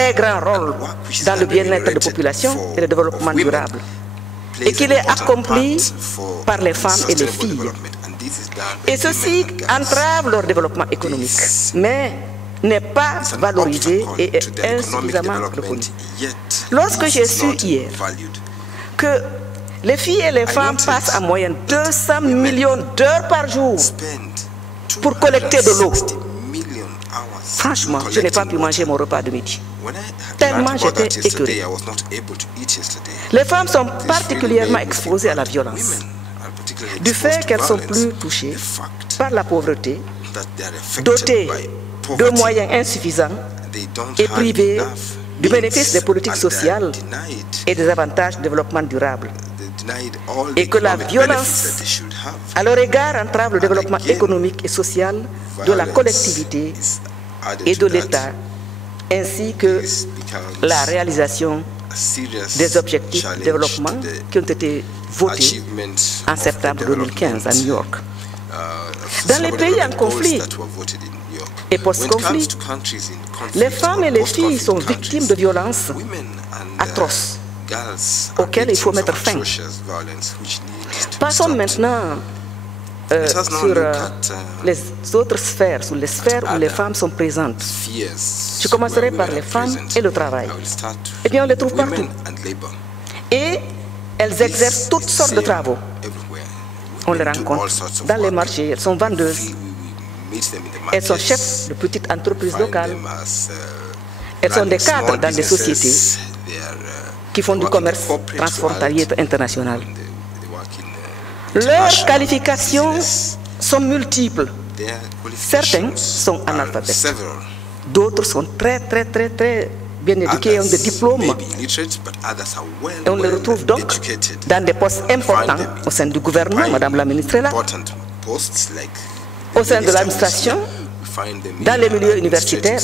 très grand rôle dans le bien-être de la population et le développement durable, et qu'il est accompli par les femmes et les filles. Et ceci entrave leur développement économique, mais n'est pas valorisé et est insuffisamment reconnu. Lorsque j'ai su hier que les filles et les femmes passent en moyenne 200 millions d'heures par jour pour collecter de l'eau, franchement, je n'ai pas pu manger mon repas de midi, tellement j'étais écœurée. Les femmes sont particulièrement exposées à la violence, du fait qu'elles sont plus touchées par la pauvreté, dotées de moyens insuffisants et privées du bénéfice des politiques sociales et des avantages du développement durable, et que la violence à leur égard entrave le développement économique et social de la collectivité et de l'État, ainsi que la réalisation des objectifs de développement qui ont été votés en septembre 2015 à New York. Dans les pays en conflit et post-conflit, les femmes et les filles sont victimes de violences atroces auxquelles il faut mettre fin. Passons maintenant sur les autres sphères, sur les sphères où les femmes sont présentes. Je commencerai par les femmes et le travail. Eh bien, on les trouve partout. Et elles exercent toutes sortes de travaux. On les rencontre dans les marchés, elles sont vendeuses. Elles sont chefs de petites entreprises locales. Elles sont des cadres dans des sociétés qui font du commerce transfrontalier international. Leurs qualifications sont multiples. Certains sont analphabètes. D'autres sont très bien éduqués et ont des diplômes. Et on les retrouve donc dans des postes importants au sein du gouvernement, Madame la ministre est là, au sein de l'administration, dans les milieux universitaires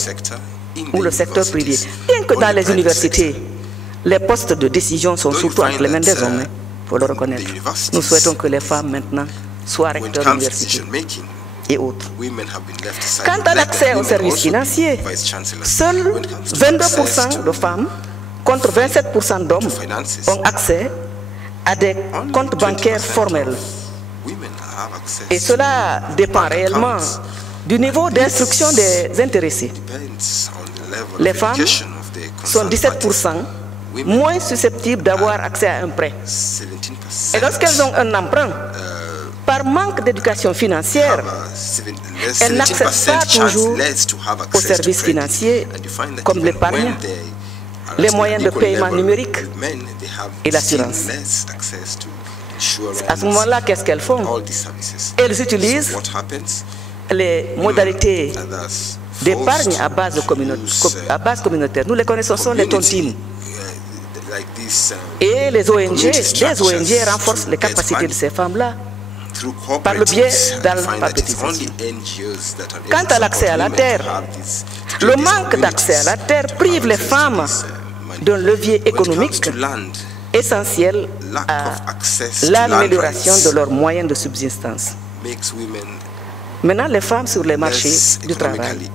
ou le secteur privé. Bien que dans les universités, les postes de décision sont surtout entre les mains des hommes, il faut le reconnaître. Nous souhaitons que les femmes maintenant soient recteurs d'université et autres. Quant à l'accès aux services financiers, seuls 22% de femmes contre 27% d'hommes ont accès à des comptes bancaires formels. Et cela dépend réellement du niveau d'instruction des intéressés. Les femmes sont 17% moins susceptibles d'avoir accès à un prêt. Et lorsqu'elles ont un emprunt, par manque d'éducation financière, elles n'accèdent pas toujours aux services financiers comme l'épargne, les moyens de paiement numérique et l'assurance. À ce moment-là, qu'est-ce qu'elles font? Elles utilisent les modalités d'épargne à base communautaire. Nous les connaissons, ce sont les tontines. Et les ONG renforcent les capacités de ces femmes-là par le biais d'alphabétisation. Quant à l'accès à la terre, le manque d'accès à la terre prive les femmes d'un levier économique essentiel à l'amélioration de leurs moyens de subsistance. Maintenant, les femmes sur les marchés du travail.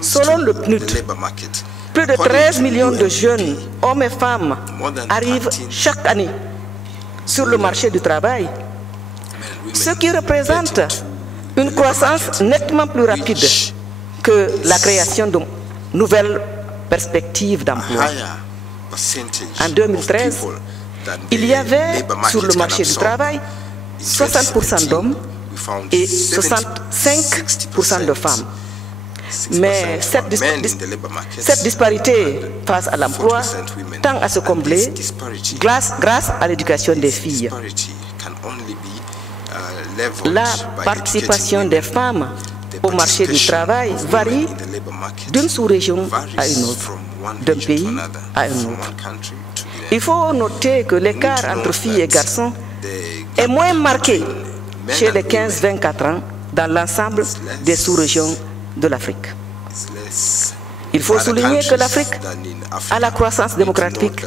Selon le PNUD, plus de 13 millions de jeunes hommes et femmes arrivent chaque année sur le marché du travail, ce qui représente une croissance nettement plus rapide que la création de nouvelles perspectives d'emploi. En 2013, il y avait sur le marché du travail 60% d'hommes et 65% de femmes. Mais cette disparité face à l'emploi tend à se combler grâce à l'éducation des filles. La participation des femmes au marché du travail varie d'une sous-région à une autre, d'un pays à un autre. Il faut noter que l'écart entre filles et garçons est moins marqué chez les 15-24 ans dans l'ensemble des sous-régions de l'Afrique. Il faut souligner que l'Afrique a la croissance démographique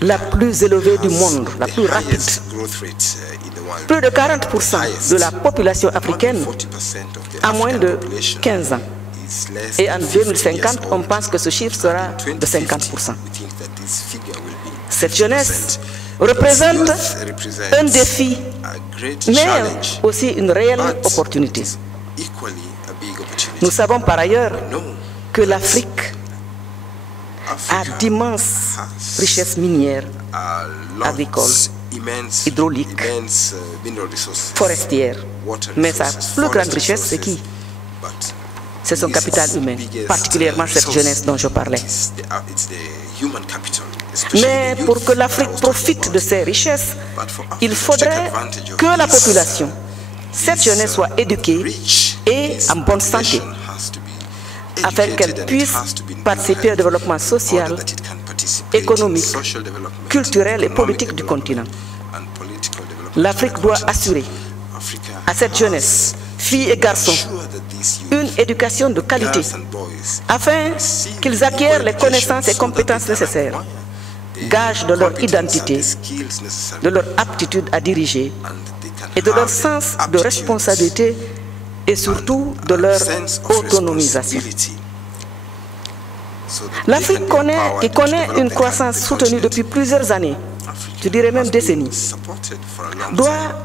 la plus élevée du monde, la plus rapide. Plus de 40% de la population africaine a moins de 15 ans. Et en 2050, on pense que ce chiffre sera de 50%. Cette jeunesse représente un défi, mais aussi une réelle opportunité. Nous savons par ailleurs que l'Afrique a d'immenses richesses minières, agricoles, hydrauliques, forestières. Mais sa plus grande richesse, c'est qui? C'est son capital humain, particulièrement cette jeunesse dont je parlais. Mais pour que l'Afrique profite de ces richesses, il faudrait que la population, cette jeunesse, soit éduquée et en bonne santé, afin qu'elle puisse participer au développement social, économique, culturel et politique du continent. L'Afrique doit assurer à cette jeunesse, filles et garçons, une éducation de qualité, afin qu'ils acquièrent les connaissances et compétences nécessaires, gage de leur identité, de leur aptitude à diriger et de leur sens de responsabilité et surtout de leur autonomisation. L'Afrique connaît une croissance soutenue depuis plusieurs années, je dirais même décennies, doit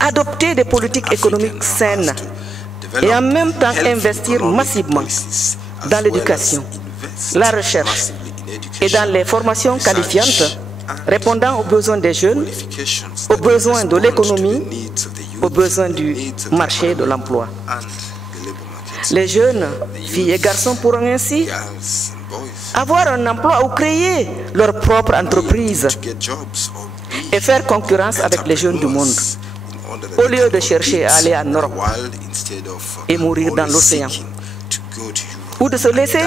adopter des politiques économiques saines et en même temps investir massivement dans l'éducation, la recherche et dans les formations qualifiantes répondant aux besoins des jeunes, aux besoins de l'économie, aux besoins du marché de l'emploi. Les jeunes, filles et garçons, pourront ainsi avoir un emploi ou créer leur propre entreprise et faire concurrence avec les jeunes du monde, au lieu de chercher à aller en Europe et mourir dans l'océan, ou de se laisser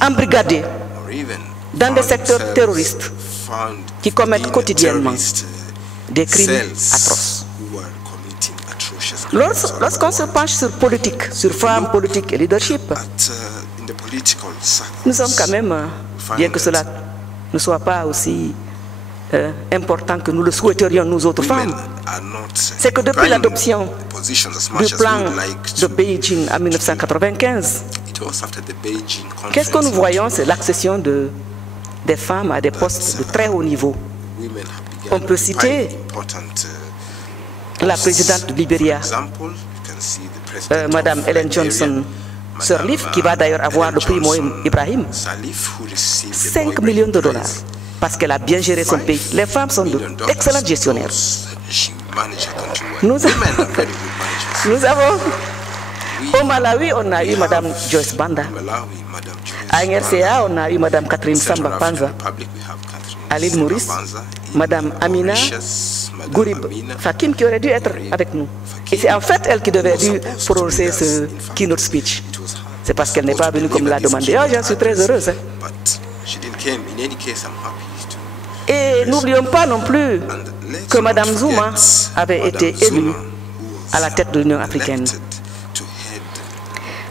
embrigader dans des secteurs terroristes qui commettent quotidiennement des crimes atroces. Lorsqu'on se penche sur politique, sur femmes, politique et leadership, nous sommes quand même, bien que cela ne soit pas aussi important que nous le souhaiterions nous autres femmes, c'est que depuis l'adoption du plan de Beijing en 1995, qu'est-ce que nous voyons? C'est l'accession des femmes à des postes de très haut niveau. On peut citer la présidente du Libéria, Madame Ellen Johnson Sirleaf, qui va d'ailleurs avoir le prix Moïse Ibrahim, 5 millions de dollars, parce qu'elle a bien géré son pays. Les femmes sont d'excellents gestionnaires. Nous avons, au Malawi, on a eu Madame Joyce Banda. À NRCA, on a eu Madame Catherine Samba Panza. À l'île Maurice, Madame Amina Gourib Fakim, qui aurait dû être avec nous. Et c'est en fait elle qui devait dû prononcer ce keynote speech. C'est parce qu'elle n'est pas venue comme l'a demandé. Oh, j'en suis très heureuse. Et n'oublions pas non plus que Madame Zuma avait été élue à la tête de l'Union africaine.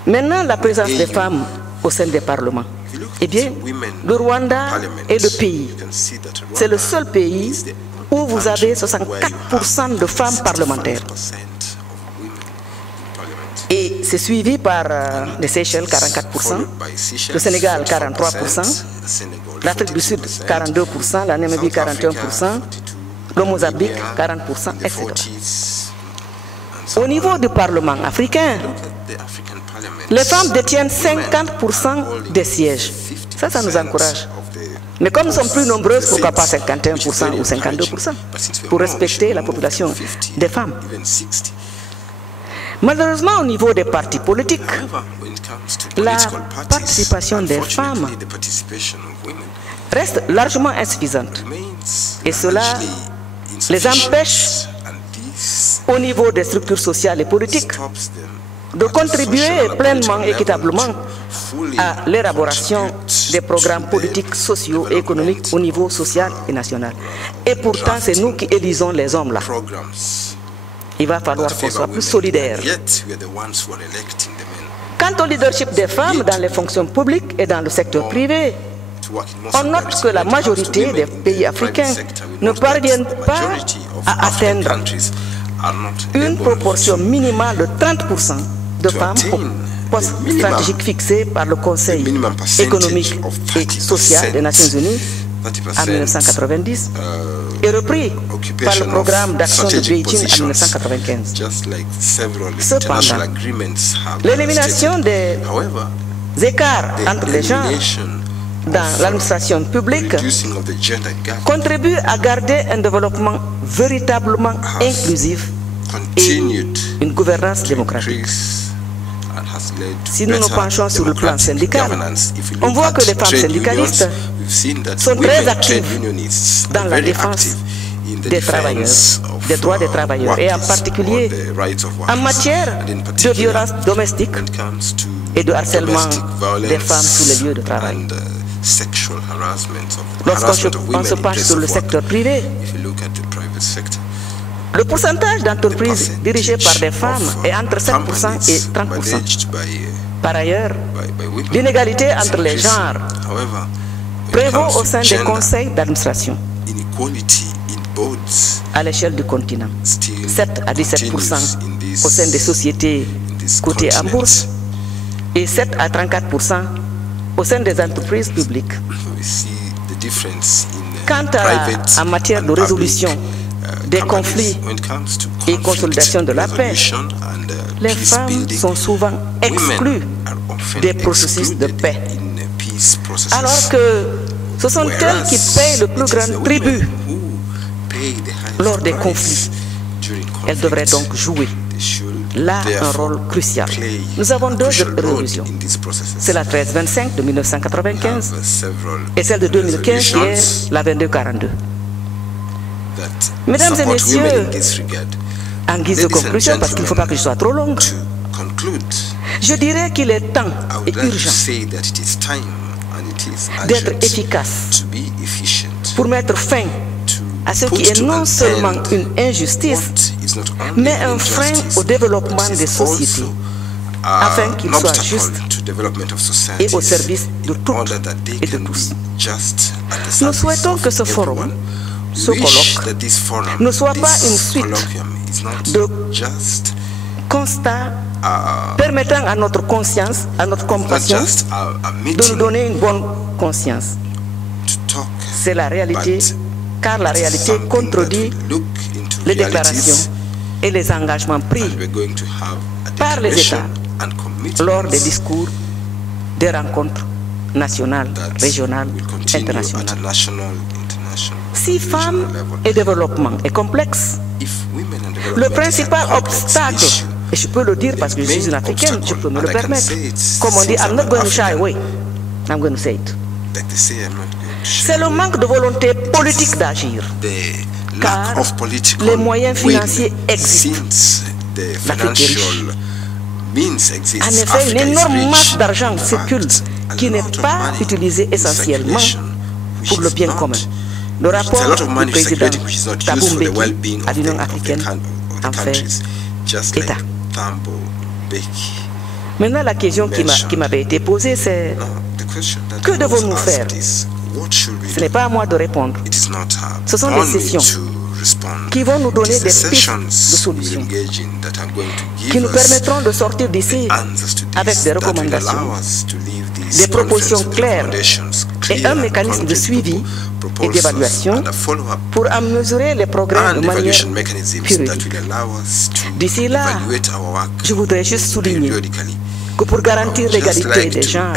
Maintenant, la présence des femmes au sein des parlements. Eh bien, le Rwanda est le pays. C'est le seul pays où vous avez 64% de femmes parlementaires. Et c'est suivi par les Seychelles, 44%, le Sénégal, 43%, l'Afrique du Sud, 42%, la Namibie, 41%, le Mozambique, 40%, etc. Au niveau du Parlement africain, les femmes détiennent 50% des sièges. Ça nous encourage. Mais comme nous sommes plus nombreuses, pourquoi pas 51% ou 52% pour respecter la population des femmes? Malheureusement, au niveau des partis politiques, la participation des femmes reste largement insuffisante. Et cela les empêche, au niveau des structures sociales et politiques, de contribuer pleinement et équitablement à l'élaboration des programmes politiques, sociaux et économiques au niveau social et national. Et pourtant, c'est nous qui élisons les hommes là. Il va falloir qu'on soit plus solidaires. Quant au leadership des femmes dans les fonctions publiques et dans le secteur privé, on note que la majorité des pays africains ne parviennent pas à atteindre une proportion minimale de 30% de femmes post-stratégique fixé par le Conseil économique et social des Nations Unies en 1990 et repris par le programme d'action de Beijing en 1995. Cependant, l'élimination des écarts entre les genres dans l'administration publique contribue à garder un développement véritablement inclusif et une gouvernance démocratique. Si nous nous penchons sur le plan syndical, on voit que les femmes syndicalistes sont très actives dans la défense des travailleurs, des droits des travailleurs, et en particulier en matière de violence domestique et de harcèlement des femmes sur les lieux de travail. Lorsqu'on se penche sur le secteur privé, le pourcentage d'entreprises dirigées par des femmes est entre 7% et 30%. Par ailleurs, l'inégalité entre les genres prévaut au sein des conseils d'administration à l'échelle du continent. 7 à 17% au sein des sociétés cotées en bourse et 7 à 34% au sein des entreprises publiques. Quant en matière de résolution des conflits et consolidation de la paix, les femmes sont souvent exclues des processus de paix, alors que ce sont elles qui payent le plus grand tribut lors des conflits. Elles devraient donc jouer là un rôle crucial. Nous avons deux résolutions. C'est la 1325 de 1995 et celle de 2015 qui est la 2242. Mesdames et messieurs, en guise de conclusion, parce qu'il ne faut pas que je sois trop longue, je dirais qu'il est temps et urgent d'être efficace pour mettre fin à ce qui est non seulement une injustice, mais un frein au développement des sociétés, afin qu'ils soient justes et au service de toutes et de tous. Nous souhaitons que ce forum, ce colloque, ne soit pas une suite de constats permettant à notre conscience, à notre compassion, de nous donner une bonne conscience. C'est la réalité, car la réalité contredit les déclarations et les engagements pris par les États lors des discours, des rencontres nationales, régionales, internationales. Si femmes et développement est complexe, le principal obstacle, et je peux le dire parce que je suis une Africaine, je peux me le permettre, comme on dit, I'm not going to shy away, I'm going to say it. C'est le manque de volonté politique d'agir, car les moyens financiers existent. L'Afrique est riche. En effet, une énorme masse d'argent circule qui n'est pas utilisée essentiellement pour le bien commun. Le rapport du président Thabo Mbeki à l'Union africaine en fait état. Maintenant, la question qui m'avait été posée, c'est que devons-nous faire? Ce n'est pas à moi de répondre. Ce sont des sessions qui vont nous donner des pistes de solutions, qui nous permettront de sortir d'ici avec des recommandations, des propositions claires et un mécanisme de suivi et d'évaluation pour en mesurer les progrès de manière périodique. D'ici là, je voudrais juste souligner que pour garantir l'égalité des genres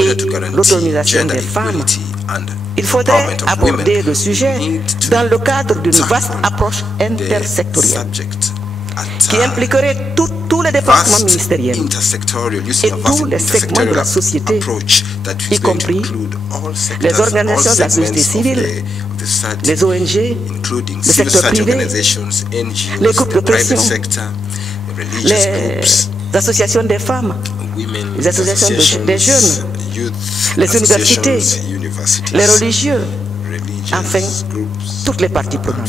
et l'autonomisation des femmes, il faudrait aborder le sujet dans le cadre d'une vaste approche intersectorielle qui impliquerait tous les départements ministériels et tous les segments de la société, y compris les organisations de la société civile, les ONG, le secteur privé, les groupes de pression, les associations des femmes, les associations des jeunes, les universités, les religieux, enfin, toutes les parties prenantes.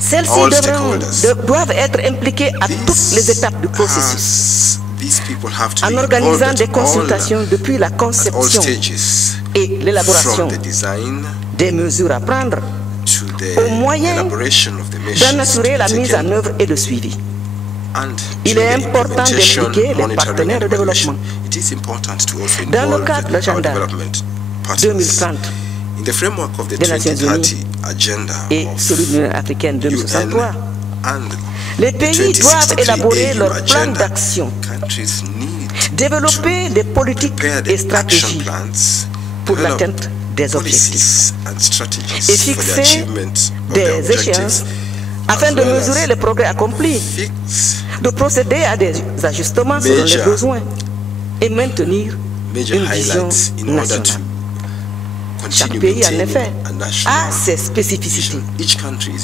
Celles-ci doivent être impliquées à toutes les étapes du processus, en organisant des consultations depuis la conception et l'élaboration des mesures à prendre, au moyen d'en assurer la mise en œuvre et le suivi. Il est important d'impliquer les partenaires de développement. Dans le cadre de l'agenda 2030 des Nations Unies et celui de l'Union africaine 2063, les pays doivent élaborer leur plan d'action, développer des politiques et stratégies pour l'atteinte des objectifs et fixer des échéances afin de mesurer les progrès accomplis, de procéder à des ajustements selon les besoins et maintenir une vision nationale. Chaque pays, en effet, a ses spécificités.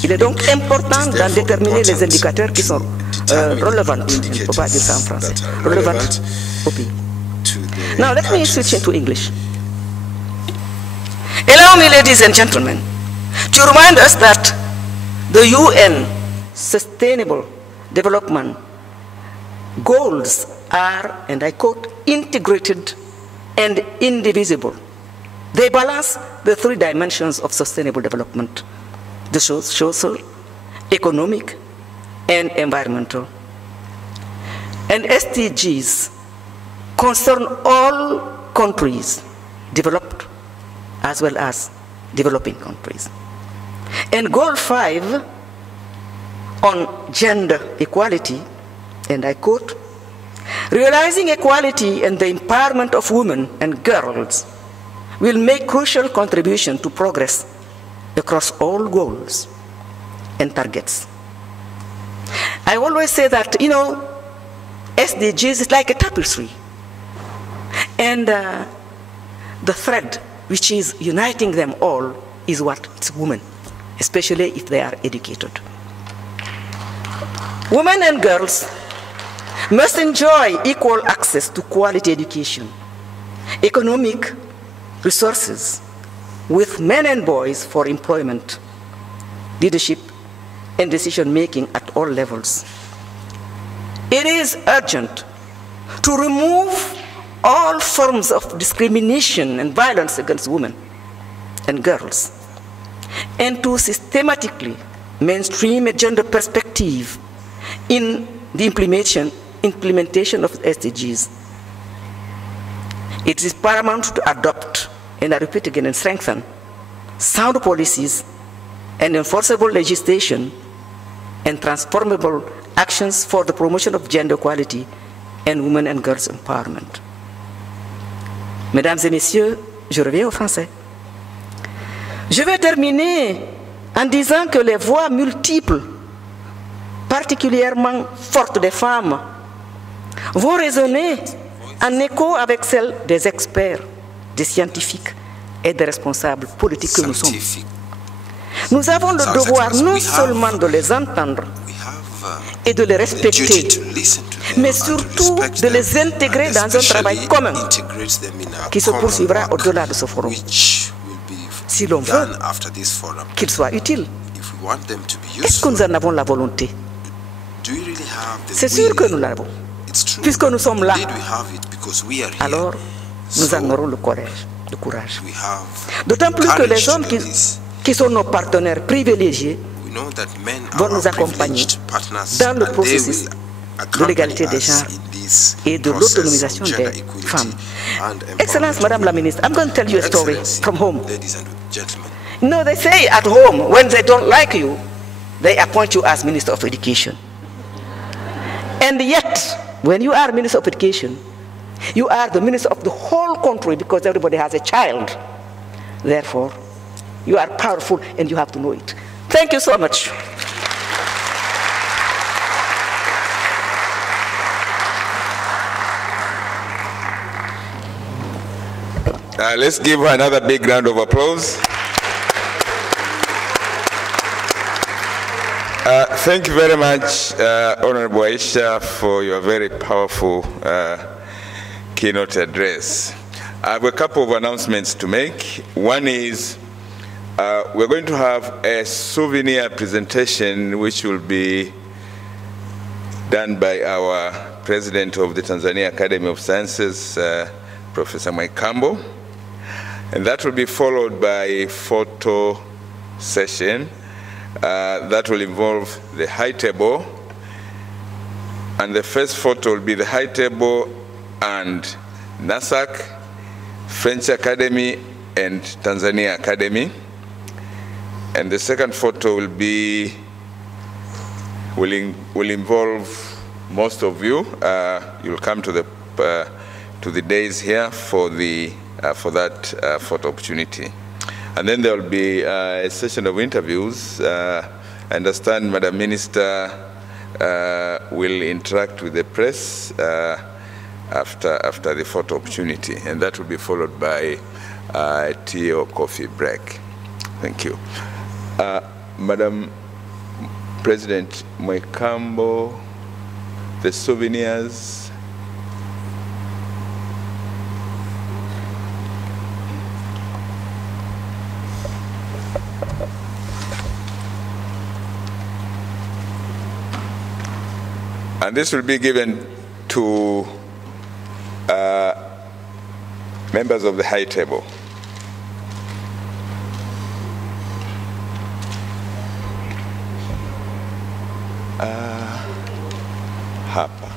Il est donc important d'en déterminer les indicateurs qui sont relevant, je ne peux pas dire ça en français, relevant au pays. Now let me switch into English. Allow me, ladies and gentlemen, to remind us that the UN Sustainable Development Goals are, and I quote, integrated and indivisible. They balance the three dimensions of sustainable development: the social, economic, and environmental. And SDGs concern all countries, developed as well as developing countries. And Goal 5 on gender equality, and I quote, realizing equality and the empowerment of women and girls will make crucial contribution to progress across all goals and targets. I always say that, you know, SDGs is like a tapestry. And the thread which is uniting them all is what? It's women, especially if they are educated. Women and girls must enjoy equal access to quality education, economic resources, with men and boys for employment, leadership, and decision-making at all levels. It is urgent to remove all forms of discrimination and violence against women and girls, and to systematically mainstream a gender perspective in the implementation of SDGs. It is paramount to adopt, and I repeat again, and strengthen sound policies and enforceable legislation and transformable actions for the promotion of gender equality and women and girls empowerment. Mesdames et messieurs, je reviens au français. Je vais terminer en disant que les voix multiples, particulièrement fortes des femmes, vont résonner en écho avec celles des experts, des scientifiques et des responsables politiques que nous sommes. Nous avons le devoir non seulement de les entendre et de les respecter, mais surtout de les intégrer dans un travail commun qui se poursuivra au-delà de ce forum. Si l'on veut qu'il soit utile, est-ce que nous en avons la volonté? C'est sûr que nous l'avons. Puisque nous sommes là, alors nous en aurons le courage. D'autant plus que les hommes qui sont nos partenaires privilégiés vont nous accompagner dans le processus de l'égalité des genres et de l'autonomisation des femmes. Excellence, Madame la Ministre, I'm going to tell you a story from home. You know, they say at home, when they don't like you, they appoint you as Minister of Education. And yet, when you are Minister of Education, you are the Minister of the whole country because everybody has a child. Therefore, you are powerful and you have to know it. Thank you so much. Let's give her another big round of applause. Thank you very much, Honorable Aisha, for your very powerful keynote address. I have a couple of announcements to make. One is we're going to have a souvenir presentation which will be done by our President of the Tanzania Academy of Sciences, Professor Mwaikambo. And that will be followed by a photo session that will involve the high table And the first photo will be the High Table and NASAC, French Academy and Tanzania Academy. And the second photo will involve most of you. You'll come to the days here for that photo opportunity. And then there will be a session of interviews. I understand Madam Minister will interact with the press after the photo opportunity, and that will be followed by a tea or coffee break. Thank you. Madam President Mwaikambo, the souvenirs. And this will be given to members of the High Table. Hapa.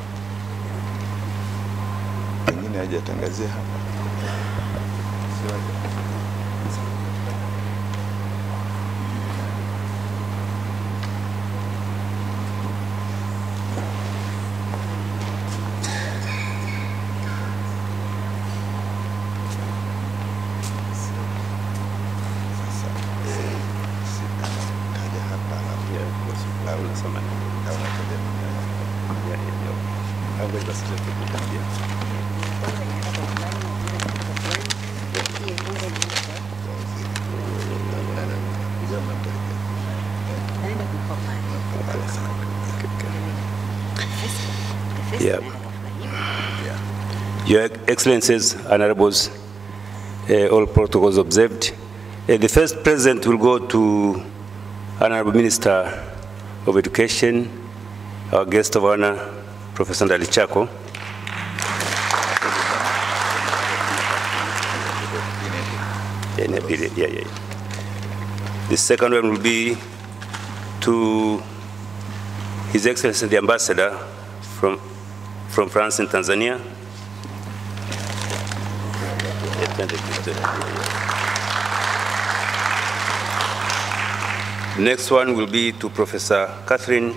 Pengine hajatangazia hapa. Your Excellencies, Honorables, all protocols observed. The first present will go to Honorable Minister of Education, our guest of honor, Professor Ndalichako. The second one will be to His Excellency the Ambassador from France and Tanzania. The next one will be to Professor Catherine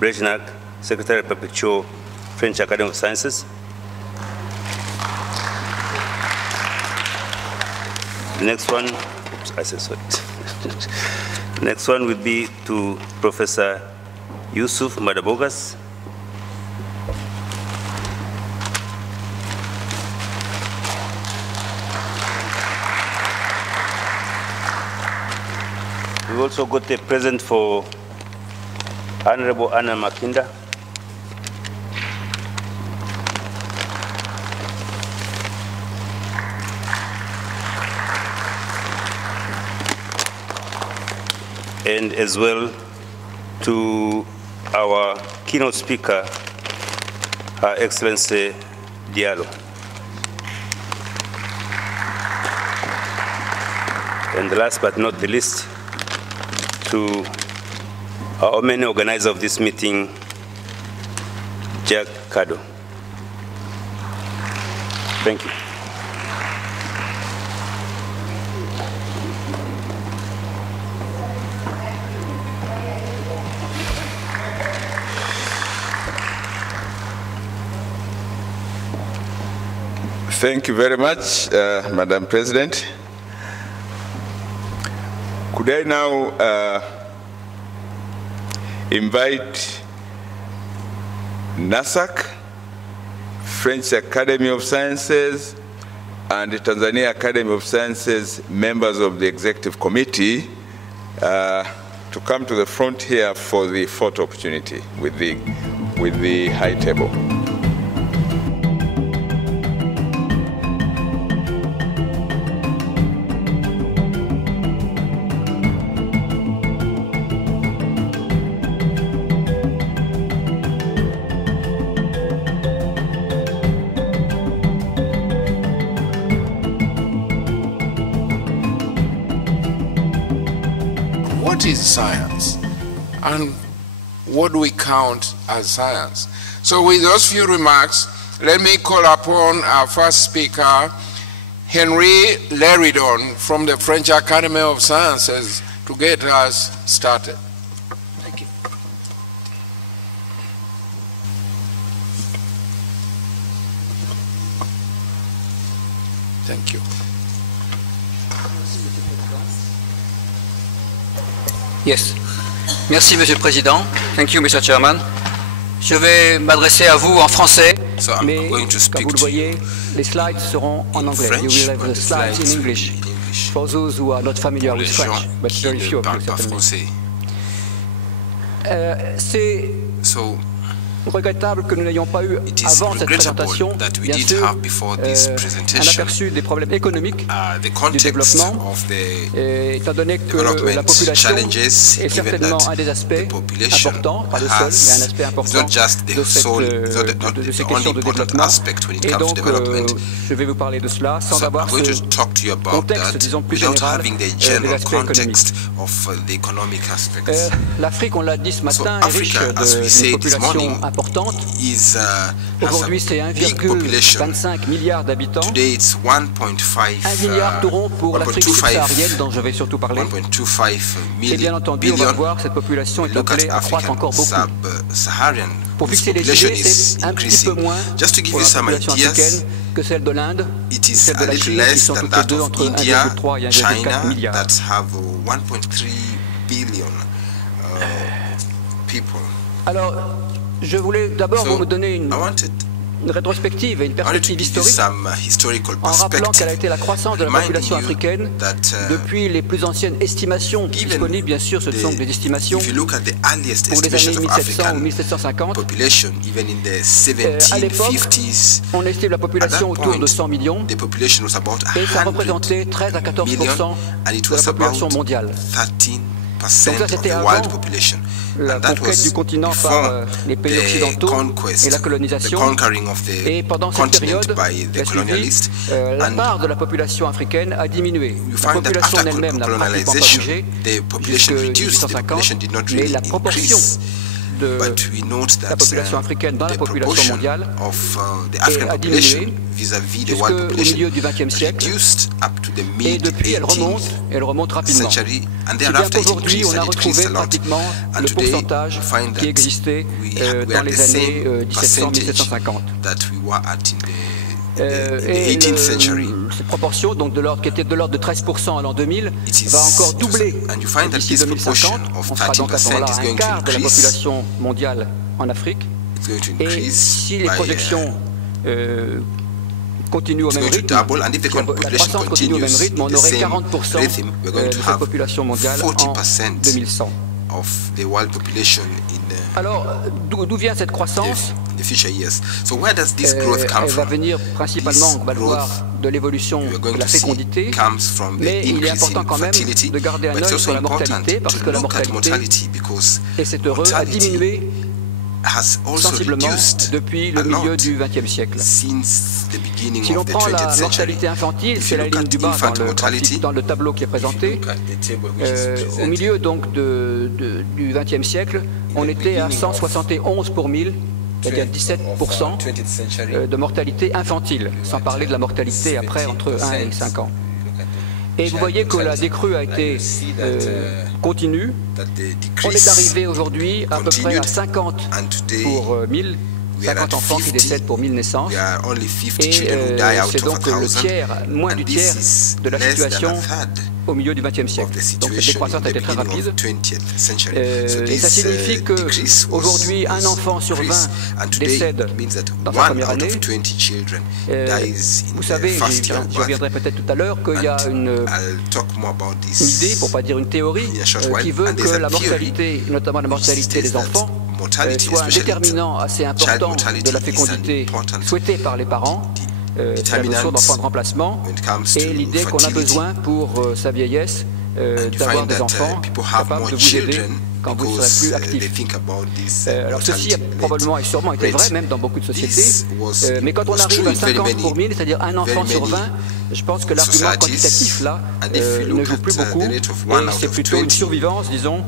Brejnak, Secretary Perpetual, French Academy of Sciences. The next one, oops, I said sorry. The next one will be to Professor Yusuf Madabogas. We also got a present for Honorable Anna Makinda. And as well to our keynote speaker, Her Excellency Diallo. And last but not the least, to our main organizer of this meeting, Jack Kado. Thank you. Thank you very much, Madam President. Could I now invite NASAC, French Academy of Sciences, and the Tanzania Academy of Sciences members of the Executive Committee to come to the front here for the photo opportunity with the High Table. What is science? And what do we count as science? So with those few remarks, let me call upon our first speaker, Henri Leridon from the French Academy of Sciences, to get us started. Thank you. Thank you. Yes. Merci, Monsieur le Président. Thank you, Mr. Chairman. Je vais m'adresser à vous en français, mais comme vous le voyez, les slides seront en anglais. You will have the slides in English for those who are not familiar with French, but very few of you certainly. C'est regrettable que nous n'ayons pas eu avant cette présentation, bien sûr, un aperçu des problèmes économiques du développement, étant donné que la population est certainement un des aspects importants, pas le seul, mais un aspect important de ces questions de développement. Et donc, je vais vous parler de cela sans avoir ce contexte, disons, plus général des aspects économiques. L'Afrique, on l'a dit ce matin, est riche d'une population importante. Aujourd'hui, c'est 1,25 milliard d'habitants. 1 milliard d'euros pour l'Afrique subsaharienne, dont je vais surtout parler. Et bien entendu, on va voir, cette population est appelée à croître encore beaucoup. Pour fixer les idées, c'est un petit peu moins pour la population africaine que celle de l'Inde, celle de la Chine, qui sont toutes les deux entre 1,3 et 1,4 milliard. Alors, je voulais d'abord vous donner une rétrospective et une perspective historique en rappelant quelle a été la croissance de la population africaine depuis les plus anciennes estimations disponibles. Bien sûr, ce sont des estimations pour les années 1700 ou 1750. À l'époque, on estime la population autour de 100 millions et ça représentait 13 à 14% de la population mondiale. Donc ça, c'était avant la conquête du continent par les pays occidentaux et la colonisation. Et pendant cette période qui a suivi, la part de la population africaine a diminué. La population en elle-même n'a pratiquement pas bougé jusqu'en 1850, mais la proportion de la population africaine dans la population mondiale a diminué jusqu'au milieu du XXe siècle, et depuis elle remonte rapidement. Si bien qu'aujourd'hui on a retrouvé pratiquement le pourcentage qui existait dans les années 1700-1750. Et cette proportion, donc qui était de l'ordre de 13% en l'an 2000, va encore doubler d'ici 2050. On sera donc à ce moment-là un quart de la population mondiale en Afrique. Et si les projections continuent au même rythme, la croissance continue au même rythme, on aurait 40% de cette population mondiale en 2100. Alors, d'où vient cette croissance? Elle va venir principalement, on va le voir, de l'évolution de la fécondité, mais il est important quand même de garder un œil sur la mortalité, parce que la mortalité, et c'est heureux, a diminué sensiblement depuis le milieu du XXe siècle. Si l'on prend la mortalité infantile, c'est la ligne du bas dans le tableau qui est présenté, au milieu donc du XXe siècle, on était à 171 pour 1000, c'est-à-dire 17% de mortalité infantile, sans parler de la mortalité après entre 1 et 5 ans. Et vous voyez que la décrue a été continue. On est arrivé aujourd'hui à peu près à 50 pour 1000, 50 enfants qui décèdent pour 1000 naissances. Et c'est donc le tiers, moins du tiers de la situation au milieu du XXe siècle. Donc cette décroissance a été très rapide. Et ça signifie qu'aujourd'hui, un enfant sur 20 décède dans sa première année. Vous savez, j'y reviendrai peut-être tout à l'heure, qu'il y a une idée, pour ne pas dire une théorie, qui veut que la mortalité, notamment la mortalité des enfants, soit un déterminant assez important de la fécondité souhaitée par les parents, la notion d'enfant de remplacement, et l'idée qu'on a besoin pour sa vieillesse d'avoir des enfants capables de vous aider quand vous ne serez plus actif. Alors ceci a probablement et sûrement été vrai, même dans beaucoup de sociétés, mais quand on arrive à 50 pour 1000, c'est-à-dire un enfant sur 20, je pense que l'argument quantitatif là ne joue plus beaucoup, et c'est plutôt une survivance, disons,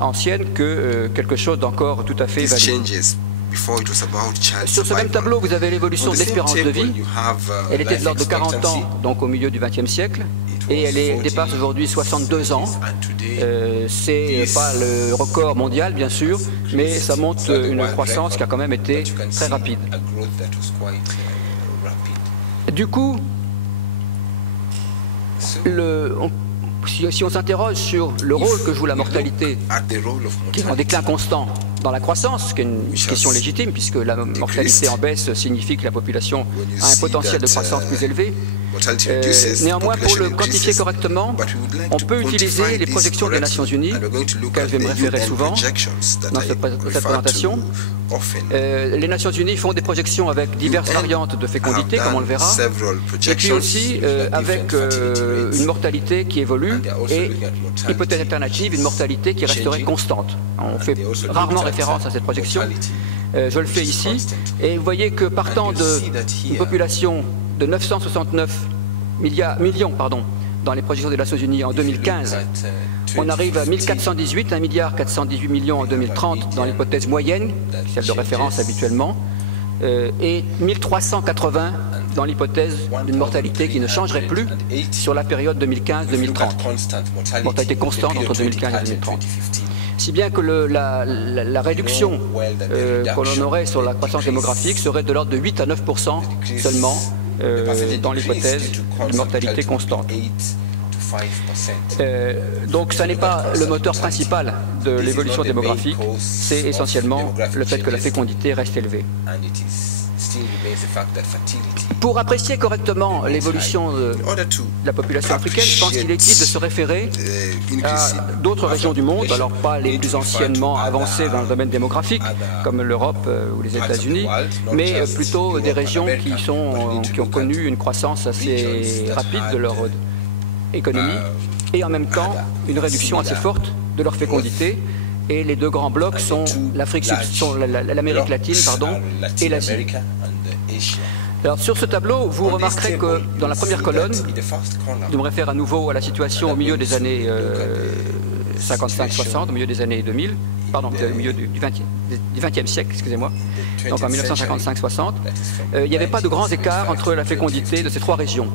ancienne, que quelque chose d'encore tout à fait valide. Sur ce même tableau, vous avez l'évolution de l'espérance de vie. Elle était de l'ordre de 40 ans, donc au milieu du XXe siècle, et elle dépasse aujourd'hui 62 ans. C'est pas le record mondial, bien sûr, mais ça montre une croissance qui a quand même été très rapide. Du coup, si on s'interroge sur le rôle que joue la mortalité, qui est en déclin constant dans la croissance, ce qui est une question légitime, puisque la mortalité en baisse signifie que la population a un potentiel de croissance plus élevé. Néanmoins, pour le quantifier correctement, on peut utiliser les projections des Nations Unies, auxquelles je vais me référer souvent dans cette présentation. Les Nations Unies font des projections avec diverses variantes de fécondité, comme on le verra, et puis aussi avec une mortalité qui évolue et, hypothèse alternative, une mortalité qui resterait constante. On fait rarement référence à cette projection. Je le fais ici, et vous voyez que partant d'une population de 969 millions dans les projections des Nations Unies en 2015, on arrive à 1418, 1,418 milliard en 2030 dans l'hypothèse moyenne, celle de référence habituellement, et 1380 dans l'hypothèse d'une mortalité qui ne changerait plus sur la période 2015-2030, mortalité constante entre 2015 et 2030. Si bien que la réduction que l'on aurait sur la croissance démographique serait de l'ordre de 8 à 9% seulement dans l'hypothèse d'une mortalité constante. Donc ça n'est pas le moteur principal de l'évolution démographique, c'est essentiellement le fait que la fécondité reste élevée. Pour apprécier correctement l'évolution de la population africaine, je pense qu'il est utile de se référer à d'autres régions du monde, alors pas les plus anciennement avancées dans le domaine démographique, comme l'Europe ou les États-Unis, mais plutôt des régions qui ont connu une croissance assez rapide de leur économie et en même temps une réduction assez forte de leur fécondité. Et les deux grands blocs sont l'Amérique latine et l'Asie. Alors sur ce tableau, vous remarquerez que dans la première colonne, je me réfère à nouveau à la situation au milieu des années 55-60, au milieu des années 2000, pardon, au milieu du XXe siècle, excusez-moi, donc en 1955-60, il n'y avait pas de grands écarts entre la fécondité de ces trois régions.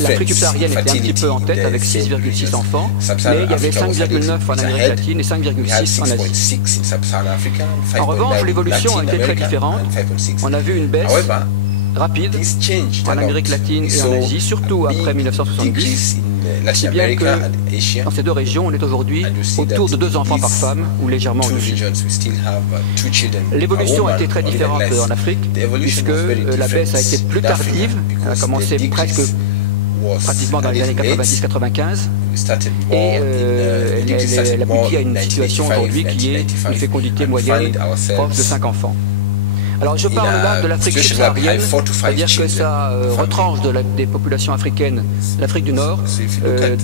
L'Afrique subsaharienne était un petit peu en tête avec 6,6 enfants, mais il y avait 5,9 en Amérique latine et 5,6 en Asie. En revanche, l'évolution a été très différente. On a vu une baisse rapide en Amérique latine et en Asie, surtout après 1970, si bien que dans ces deux régions, on est aujourd'hui autour de 2 enfants par femme ou légèrement au-dessus. L'évolution a été très différente en Afrique, puisque la baisse a été plus tardive, elle a commencé pratiquement dans les années 90-95, et elle aboutit à une situation aujourd'hui qui est une fécondité moyenne proche de 5 enfants. Alors je parle là de l'Afrique subsaharienne, c'est-à-dire que ça retranche des populations africaines, l'Afrique du Nord,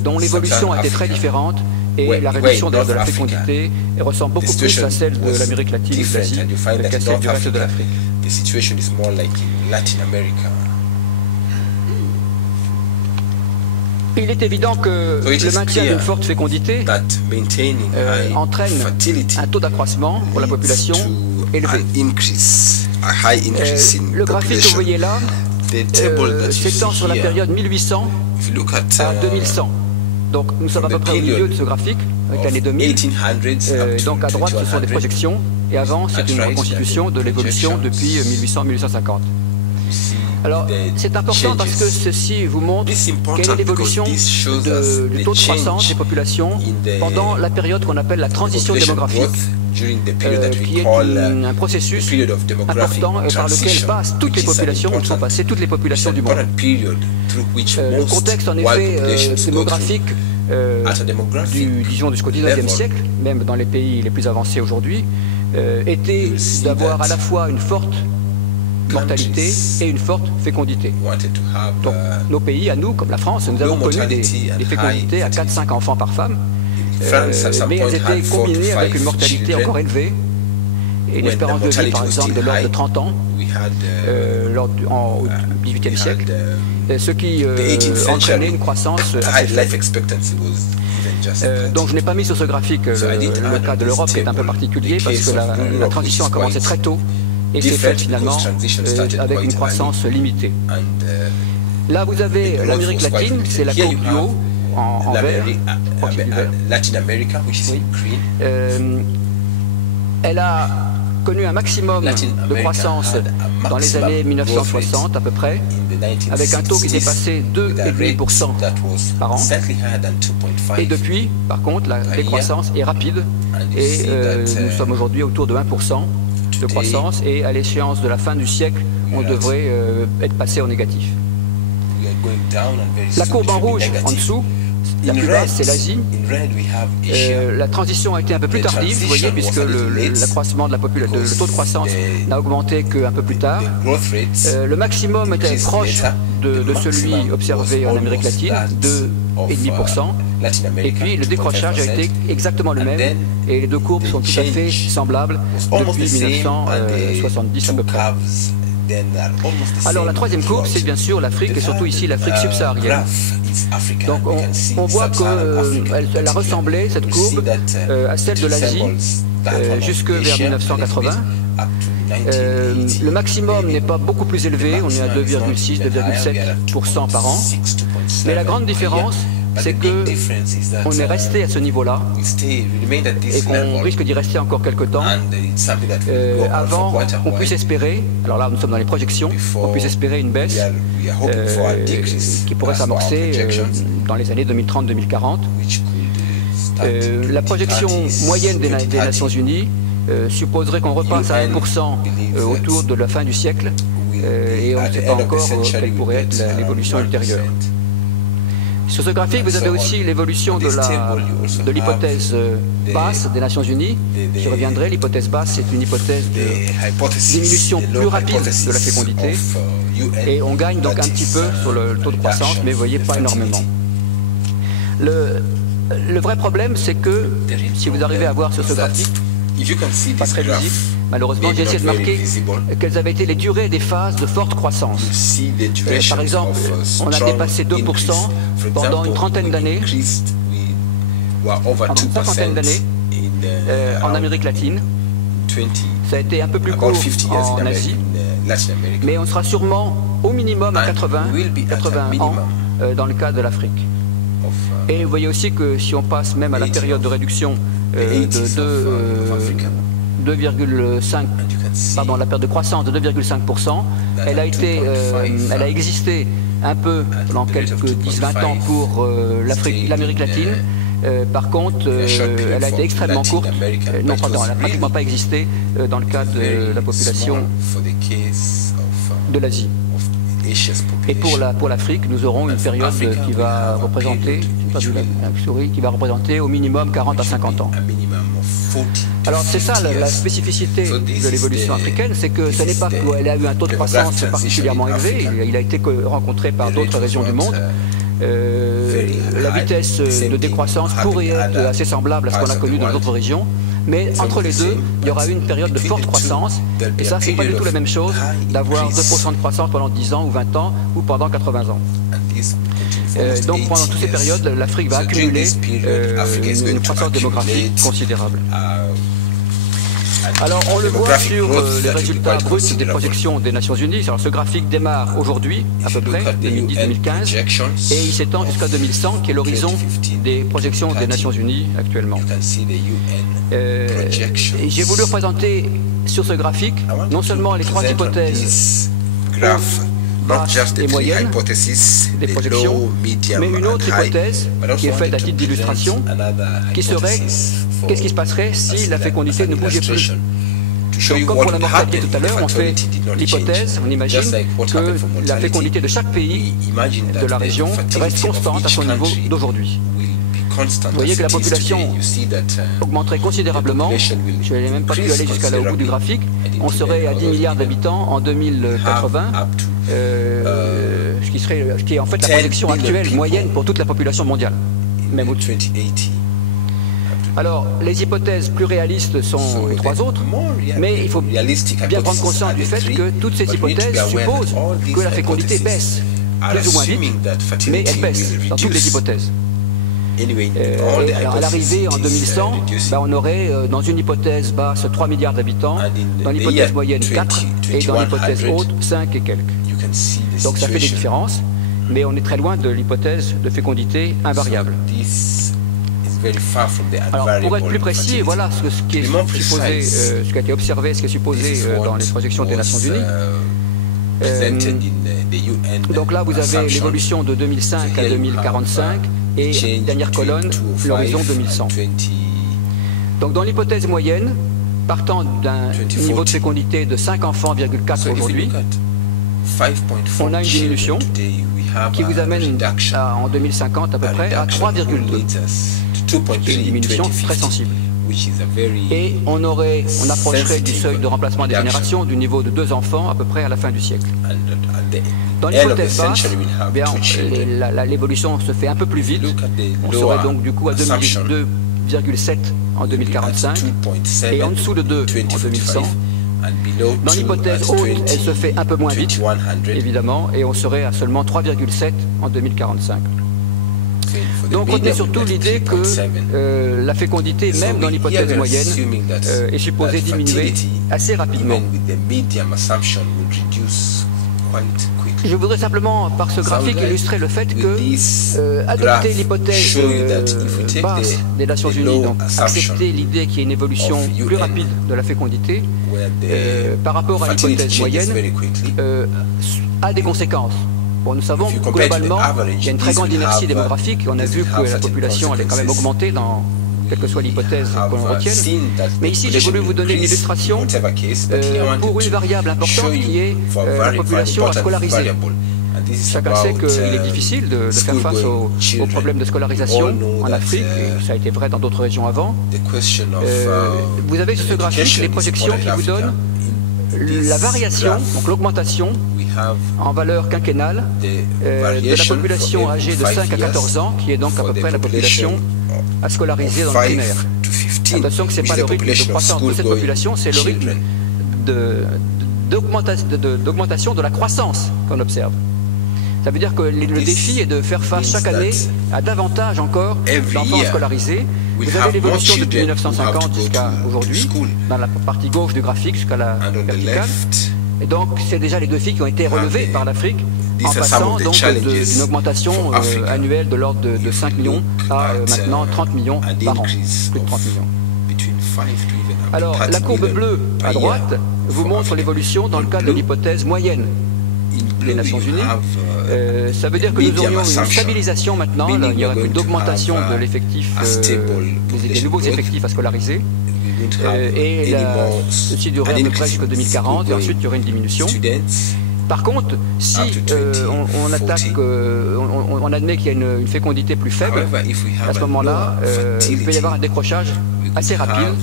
dont l'évolution a été très différente et la réduction de la fécondité ressemble beaucoup plus à celle de l'Amérique latine et de l'Asie qu'à celle du reste de l'Afrique. Il est évident que le maintien d'une forte fécondité entraîne un taux d'accroissement pour la population élevé. Le graphique que vous voyez là s'étend sur la période 1800 à 2100. Donc nous sommes à peu près au milieu de ce graphique, avec l'année 2000. Donc à droite, ce sont des projections, et avant, c'est une reconstitution de l'évolution depuis 1800-1850. Alors, c'est important parce que ceci vous montre quelle est l'évolution du taux de croissance des populations pendant la période qu'on appelle la transition démographique, qui est un processus important par lequel passent toutes les populations, où sont passées toutes les populations du monde. Le contexte, en effet, démographique jusqu'au XIXe siècle, même dans les pays les plus avancés aujourd'hui, était d'avoir à la fois une forte mortalité et une forte fécondité. Donc nos pays, à nous, comme la France, nous avons connu des fécondités à 4-5 enfants par femme, mais elles étaient combinées avec une mortalité encore élevée et une espérance de vie, par exemple, de l'ordre de 30 ans au XVIIIe siècle, ce qui entraînait une croissance assez faible. Donc je n'ai pas mis sur ce graphique le cas de l'Europe qui est un peu particulier parce que la transition a commencé très tôt et s'est faite finalement avec une croissance limitée. Là vous avez l'Amérique latine, c'est la courbe du haut en vert. Elle a connu un maximum de croissance dans les années 1960 à peu près, avec un taux qui dépassait 2,5% par an. Et depuis, par contre, la décroissance est rapide et nous sommes aujourd'hui autour de 1% de croissance et à l'échéance de la fin du siècle, on devrait être passé au négatif. La courbe en rouge en dessous, la plus basse, c'est l'Asie. La transition a été un peu plus tardive, vous voyez, puisque l'accroissement de la population, le taux de croissance n'a augmenté qu'un peu plus tard. Le maximum était proche de celui observé en Amérique latine, 2,5%. Et puis le décrochage a été exactement le même, et les deux courbes sont tout à fait semblables depuis 1970 à peu près. Alors la troisième courbe, c'est bien sûr l'Afrique, et surtout ici l'Afrique subsaharienne. Donc on voit qu'elle a ressemblé, cette courbe, à celle de l'Asie jusque vers 1980. Le maximum n'est pas beaucoup plus élevé, on est à 2,6, 2,7% par an. Mais la grande différence, c'est qu'on est resté à ce niveau-là et qu'on risque d'y rester encore quelques temps avant qu'on puisse espérer, alors là nous sommes dans les projections, qu'on puisse espérer une baisse qui pourrait s'amorcer dans les années 2030-2040. La projection moyenne des Nations Unies supposerait qu'on repasse à 1% autour de la fin du siècle et on ne sait pas encore quelle pourrait être l'évolution ultérieure. Sur ce graphique, vous avez aussi l'évolution de l'hypothèse basse des Nations Unies. J'y reviendrai, l'hypothèse basse, c'est une hypothèse de diminution plus rapide de la fécondité. Et on gagne donc un petit peu sur le taux de croissance, mais vous voyez, pas énormément. Le vrai problème, c'est que si vous arrivez à voir sur ce graphique, pas très visible, malheureusement, j'ai essayé de marquer quelles avaient été les durées des phases de forte croissance. Par exemple, on a dépassé 2% pendant une trentaine d'années, en Amérique latine. Ça a été un peu plus court en Asie, mais on sera sûrement au minimum à 80 ans dans le cas de l'Afrique. Et vous voyez aussi que si on passe même à la période de réduction de 2,5%, pardon, la perte de croissance de 2,5%, elle a existé un peu pendant quelques 10-20 ans pour l'Amérique latine. Par contre, elle a été extrêmement courte. Non, pardon, elle n'a pratiquement pas existé dans le cas de la population de l'Asie. Et pour l'Afrique, nous aurons une période qui va représenter au minimum 40 à 50 ans. Alors c'est ça la spécificité de l'évolution africaine, c'est que ce n'est pas qu'elle a eu un taux de croissance particulièrement élevé, il a été rencontré par d'autres régions du monde. La vitesse de décroissance pourrait être assez semblable à ce qu'on a connu dans d'autres régions, mais entre les deux, il y aura eu une période de forte croissance, et ça c'est pas du tout la même chose d'avoir 2% de croissance pendant 10 ans ou 20 ans ou pendant 80 ans. Donc pendant toutes ces périodes, l'Afrique va accumuler une croissance démographique considérable. Alors on le voit sur les résultats bruts des projections des Nations Unies. Alors, ce graphique démarre aujourd'hui, à peu près, 2010-2015, et il s'étend jusqu'à 2100, qui est l'horizon des projections des Nations Unies actuellement. Et j'ai voulu représenter sur ce graphique non seulement les trois hypothèses basse et moyenne des projections, mais une autre hypothèse qui est faite à titre d'illustration, qui serait qu'est-ce qui se passerait si la fécondité ne bougeait plus. Donc, comme pour la mortalité tout à l'heure, on fait l'hypothèse, on imagine que la fécondité de chaque pays de la région reste constante à son niveau d'aujourd'hui. Vous voyez que la population augmenterait considérablement. Je n'ai même pas pu aller jusqu'à là au bout du graphique. On serait à 10 milliards d'habitants en 2080, ce qui est en fait la projection actuelle moyenne pour toute la population mondiale, même au-dessus. Alors, les hypothèses plus réalistes sont les trois autres, mais il faut bien prendre conscience du fait que toutes ces hypothèses supposent que la fécondité baisse, plus ou moins vite, mais elle baisse dans toutes les hypothèses. À l'arrivée en 2100, on aurait dans une hypothèse basse 3 milliards d'habitants, dans l'hypothèse moyenne 4 et dans l'hypothèse haute 5 et quelques. Donc ça fait des différences, mais on est très loin de l'hypothèse de fécondité invariable. Alors pour être plus précis, voilà ce qui est supposé, ce qui a été observé, ce qui est supposé dans les projections des Nations Unies. Donc là vous avez l'évolution de 2005 à 2045 et dernière colonne, l'horizon 2100. Donc dans l'hypothèse moyenne, partant d'un niveau de fécondité de 5 enfants,4 aujourd'hui, on a une diminution qui vous amène en 2050 à peu près à 3,2. Une diminution très sensible. Et on approcherait du seuil de remplacement des générations du niveau de 2 enfants à peu près à la fin du siècle. Dans l'hypothèse basse, l'évolution se fait un peu plus vite. On serait donc du coup à 2,7 en 2045 et en dessous de 2 en 2100. Dans l'hypothèse haute, elle se fait un peu moins vite, évidemment, et on serait à seulement 3,7 en 2045. Donc retenez surtout l'idée que la fécondité, même dans l'hypothèse moyenne, est supposée diminuer assez rapidement. Je voudrais simplement, par ce graphique, illustrer le fait que adopter l'hypothèse basse des Nations Unies, donc accepter l'idée qu'il y ait une évolution plus rapide de la fécondité par rapport à l'hypothèse moyenne, a des conséquences. Bon, nous savons que globalement, il y a une très grande inertie démographique. On a vu que la population allait quand même augmenter dans quelle que soit l'hypothèse que l'on retienne. Mais ici, j'ai voulu vous donner une illustration pour une variable importante qui est la population à scolariser. Chacun sait qu'il est difficile de faire face aux problèmes de scolarisation en Afrique, et ça a été vrai dans d'autres régions avant. Vous avez sur ce graphique les projections qui vous donnent la variation, donc l'augmentation en valeur quinquennale de la population âgée de 5 à 14 ans, qui est donc à peu près la population à scolariser dans le primaire. Attention que ce n'est pas le rythme de croissance de cette population, c'est le rythme d'augmentation de la croissance qu'on observe. Ça veut dire que le défi est de faire face chaque année à davantage encore d'enfants scolarisés. Vous avez l'évolution depuis 1950 jusqu'à aujourd'hui, dans la partie gauche du graphique jusqu'à la verticale. Et donc, c'est déjà les défis qui ont été relevés par l'Afrique, en passant donc d'une augmentation annuelle de l'ordre de 5 millions à maintenant 30 millions par an, plus de 30 millions. Alors, la courbe bleue à droite vous montre l'évolution dans le cadre de l'hypothèse moyenne des Nations Unies. Ça veut dire que nous aurions une stabilisation maintenant, il n'y aurait plus d'augmentation de l'effectif, des nouveaux effectifs à scolariser. Et ceci durerait à peu près jusqu'à 2040 et ensuite il y aurait une diminution. Par contre, si on admet qu'il y a une fécondité plus faible, à ce moment-là, il peut y avoir un décrochage assez rapide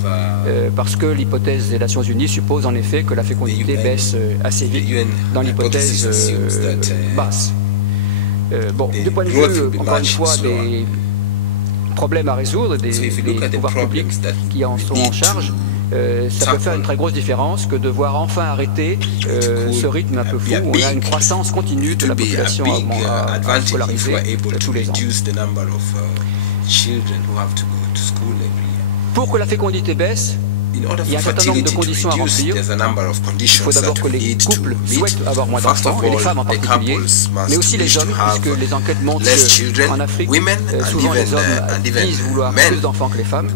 parce que l'hypothèse des Nations Unies suppose en effet que la fécondité baisse assez vite dans l'hypothèse basse. Bon, du point de vue, encore une fois, des problèmes à résoudre, des pouvoirs publics qui en sont en charge, ça peut faire une très grosse différence que de voir enfin arrêter ce rythme un peu fou où on a une croissance continue de la population à scolariser tous les ans. Pour que la fécondité baisse, il y a un certain nombre de conditions à remplir. Il faut d'abord que les couples souhaitent avoir moins d'enfants, et les femmes en particulier, mais aussi les hommes, puisque les enquêtes montrent qu'en Afrique, souvent les hommes disent vouloir plus d'enfants que les femmes.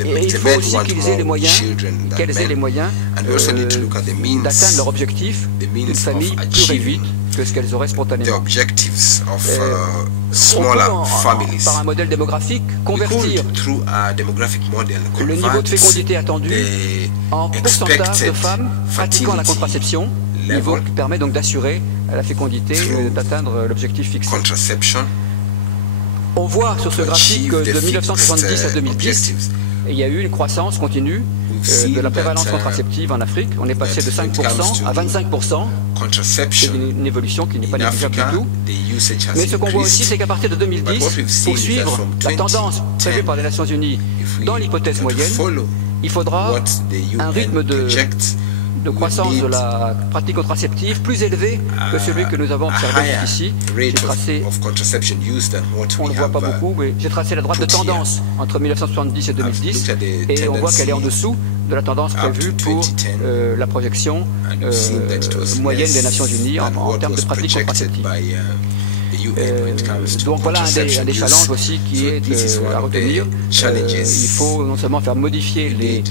Et il faut aussi qu'ils aient les moyens, d'atteindre leur objectif, une famille plus réduite que ce qu'elles auraient spontanément. Par un modèle démographique, convertir le niveau de fécondité attendu en pourcentage de femmes pratiquant la contraception, niveau qui permet donc d'assurer à la fécondité d'atteindre l'objectif fixé. On voit sur ce graphique que de 1970 à 2010, il y a eu une croissance continue de la prévalence contraceptive en Afrique. On est passé de 5% à 25%. C'est une évolution qui n'est pas négligeable du tout. Mais ce qu'on voit aussi, c'est qu'à partir de 2010, pour suivre la tendance prévue par les Nations Unies dans l'hypothèse moyenne, il faudra un rythme de croissance de la pratique contraceptive plus élevé que celui que nous avons observé jusqu'ici. J'ai tracé, on ne le voit pas beaucoup, mais j'ai tracé la droite de tendance entre 1970 et 2010, et on voit qu'elle est en dessous de la tendance prévue pour la projection moyenne des Nations Unies en termes de pratique contraceptive. Donc voilà un des challenges aussi qui est à retenir. Il faut non seulement faire modifier les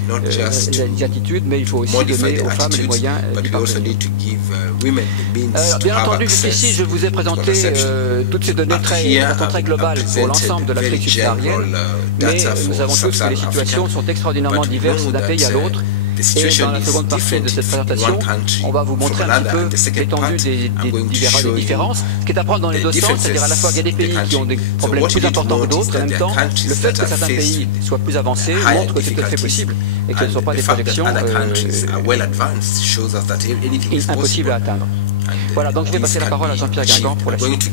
attitudes, mais il faut aussi donner aux femmes les moyens d'y parvenir. Bien entendu, jusqu'ici, je vous ai présenté toutes ces données très globales pour l'ensemble de l'Afrique subsaharienne, mais nous savons tous que les situations sont extraordinairement diverses d'un pays à l'autre. Et dans la seconde partie de cette présentation, on va vous montrer un petit peu l'étendue des différences. Ce qui est à prendre dans les deux sens, c'est-à-dire à la fois qu'il y a des pays qui ont des problèmes plus importants que d'autres, et en même temps, le fait que certains pays soient plus avancés montre que c'est tout à fait possible et que ce ne sont pas des projections impossibles à atteindre. Voilà, donc je vais passer la parole à Jean-Pierre Guingamp pour la suite.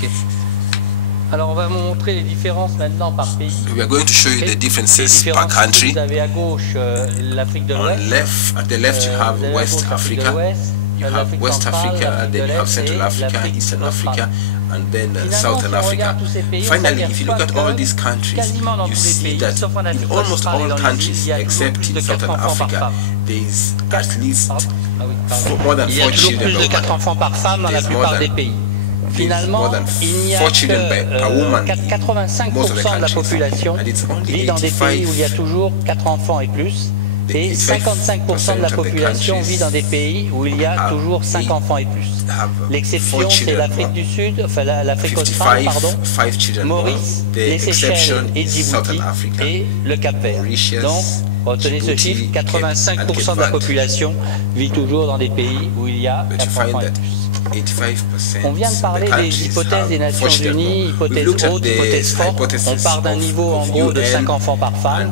Okay. Alors on va montrer les différences maintenant par pays. We are going to show you the differences per country. Vous avez à gauche l'Afrique de l'Ouest. At the left you have West Africa. You have West Africa, then you have Central Africa, Eastern Africa, and then Southern Africa. Finally, if you look at all these countries, you see that in almost all countries except in Southern Africa, there is at least more than 4 children. Il y a toujours plus de 4 enfants par femme dans la plupart des pays. Finalement, il n'y a que 85% de la population vit dans des pays où il y a toujours 4 enfants et plus, et 55% de la population vit dans des pays où il y a toujours 5 enfants et plus. L'exception, c'est l'Afrique du Sud, enfin l'Afrique australe, pardon, Maurice, les Seychelles et Djibouti, et le Cap-Vert. Donc, retenez ce chiffre, 85% de la population vit toujours dans des pays où il y a 4 enfants et plus. On vient de parler des hypothèses des Nations Unies, hypothèse haute, hypothèse forte. On part d'un niveau en gros de 5 enfants par femme.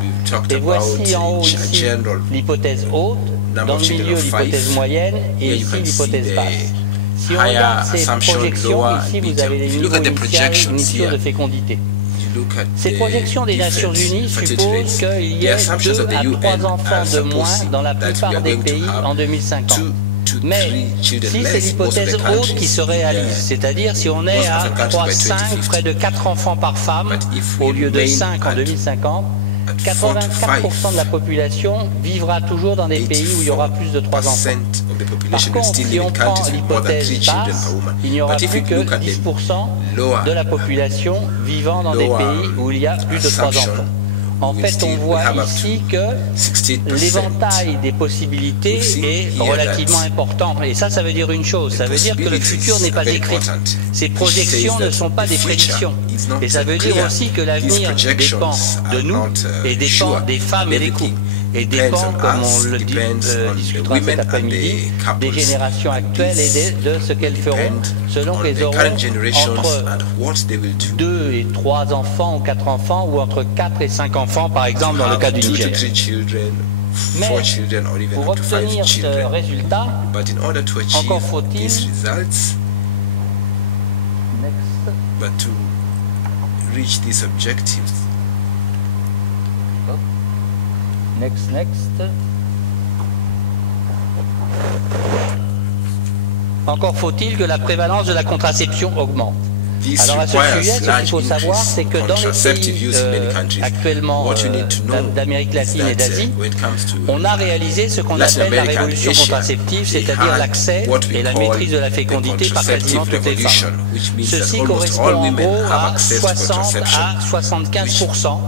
Et voici en haut ici l'hypothèse haute, dans le milieu l'hypothèse moyenne et ici l'hypothèse basse. Si on regarde ces projections, ici vous avez les niveaux initiaux de fécondité. Ces projections des Nations Unies supposent qu'il y ait 2 à 3 enfants de moins dans la plupart des pays en 2050. Mais si c'est l'hypothèse haute qui se réalise, c'est-à-dire si on est à 3, 5, près de 4 enfants par femme, au lieu de 5 en 2050, 84% de la population vivra toujours dans des pays où il y aura plus de 3 enfants. Par contre, si on prend l'hypothèse basse, il n'y aura plus que 10% de la population vivant dans des pays où il y a plus de 3 enfants. En fait, on voit ici que l'éventail des possibilités est relativement important. Et ça veut dire une chose, ça veut dire que le futur n'est pas écrit. Ces projections ne sont pas des prédictions. Et ça veut dire aussi que l'avenir dépend de nous et dépend des femmes et des couples. Et dépend, comme on le discutera cet après-midi, des générations actuelles et de ce qu'elles feront selon qu'elles auront entre 2 et 3 enfants ou 4 enfants ou entre 4 et 5 enfants, par exemple dans le cas du Niger. Mais pour obtenir ce résultat, encore faut-il Next. Encore faut-il que la prévalence de la contraception augmente. Alors à ce sujet, ce qu'il faut savoir, c'est que dans les pays actuellement d'Amérique latine et d'Asie, on a réalisé ce qu'on appelle la révolution contraceptive, c'est-à-dire l'accès et la maîtrise de la fécondité par quasiment toutes les femmes. Ceci correspond en gros à 60 à 75%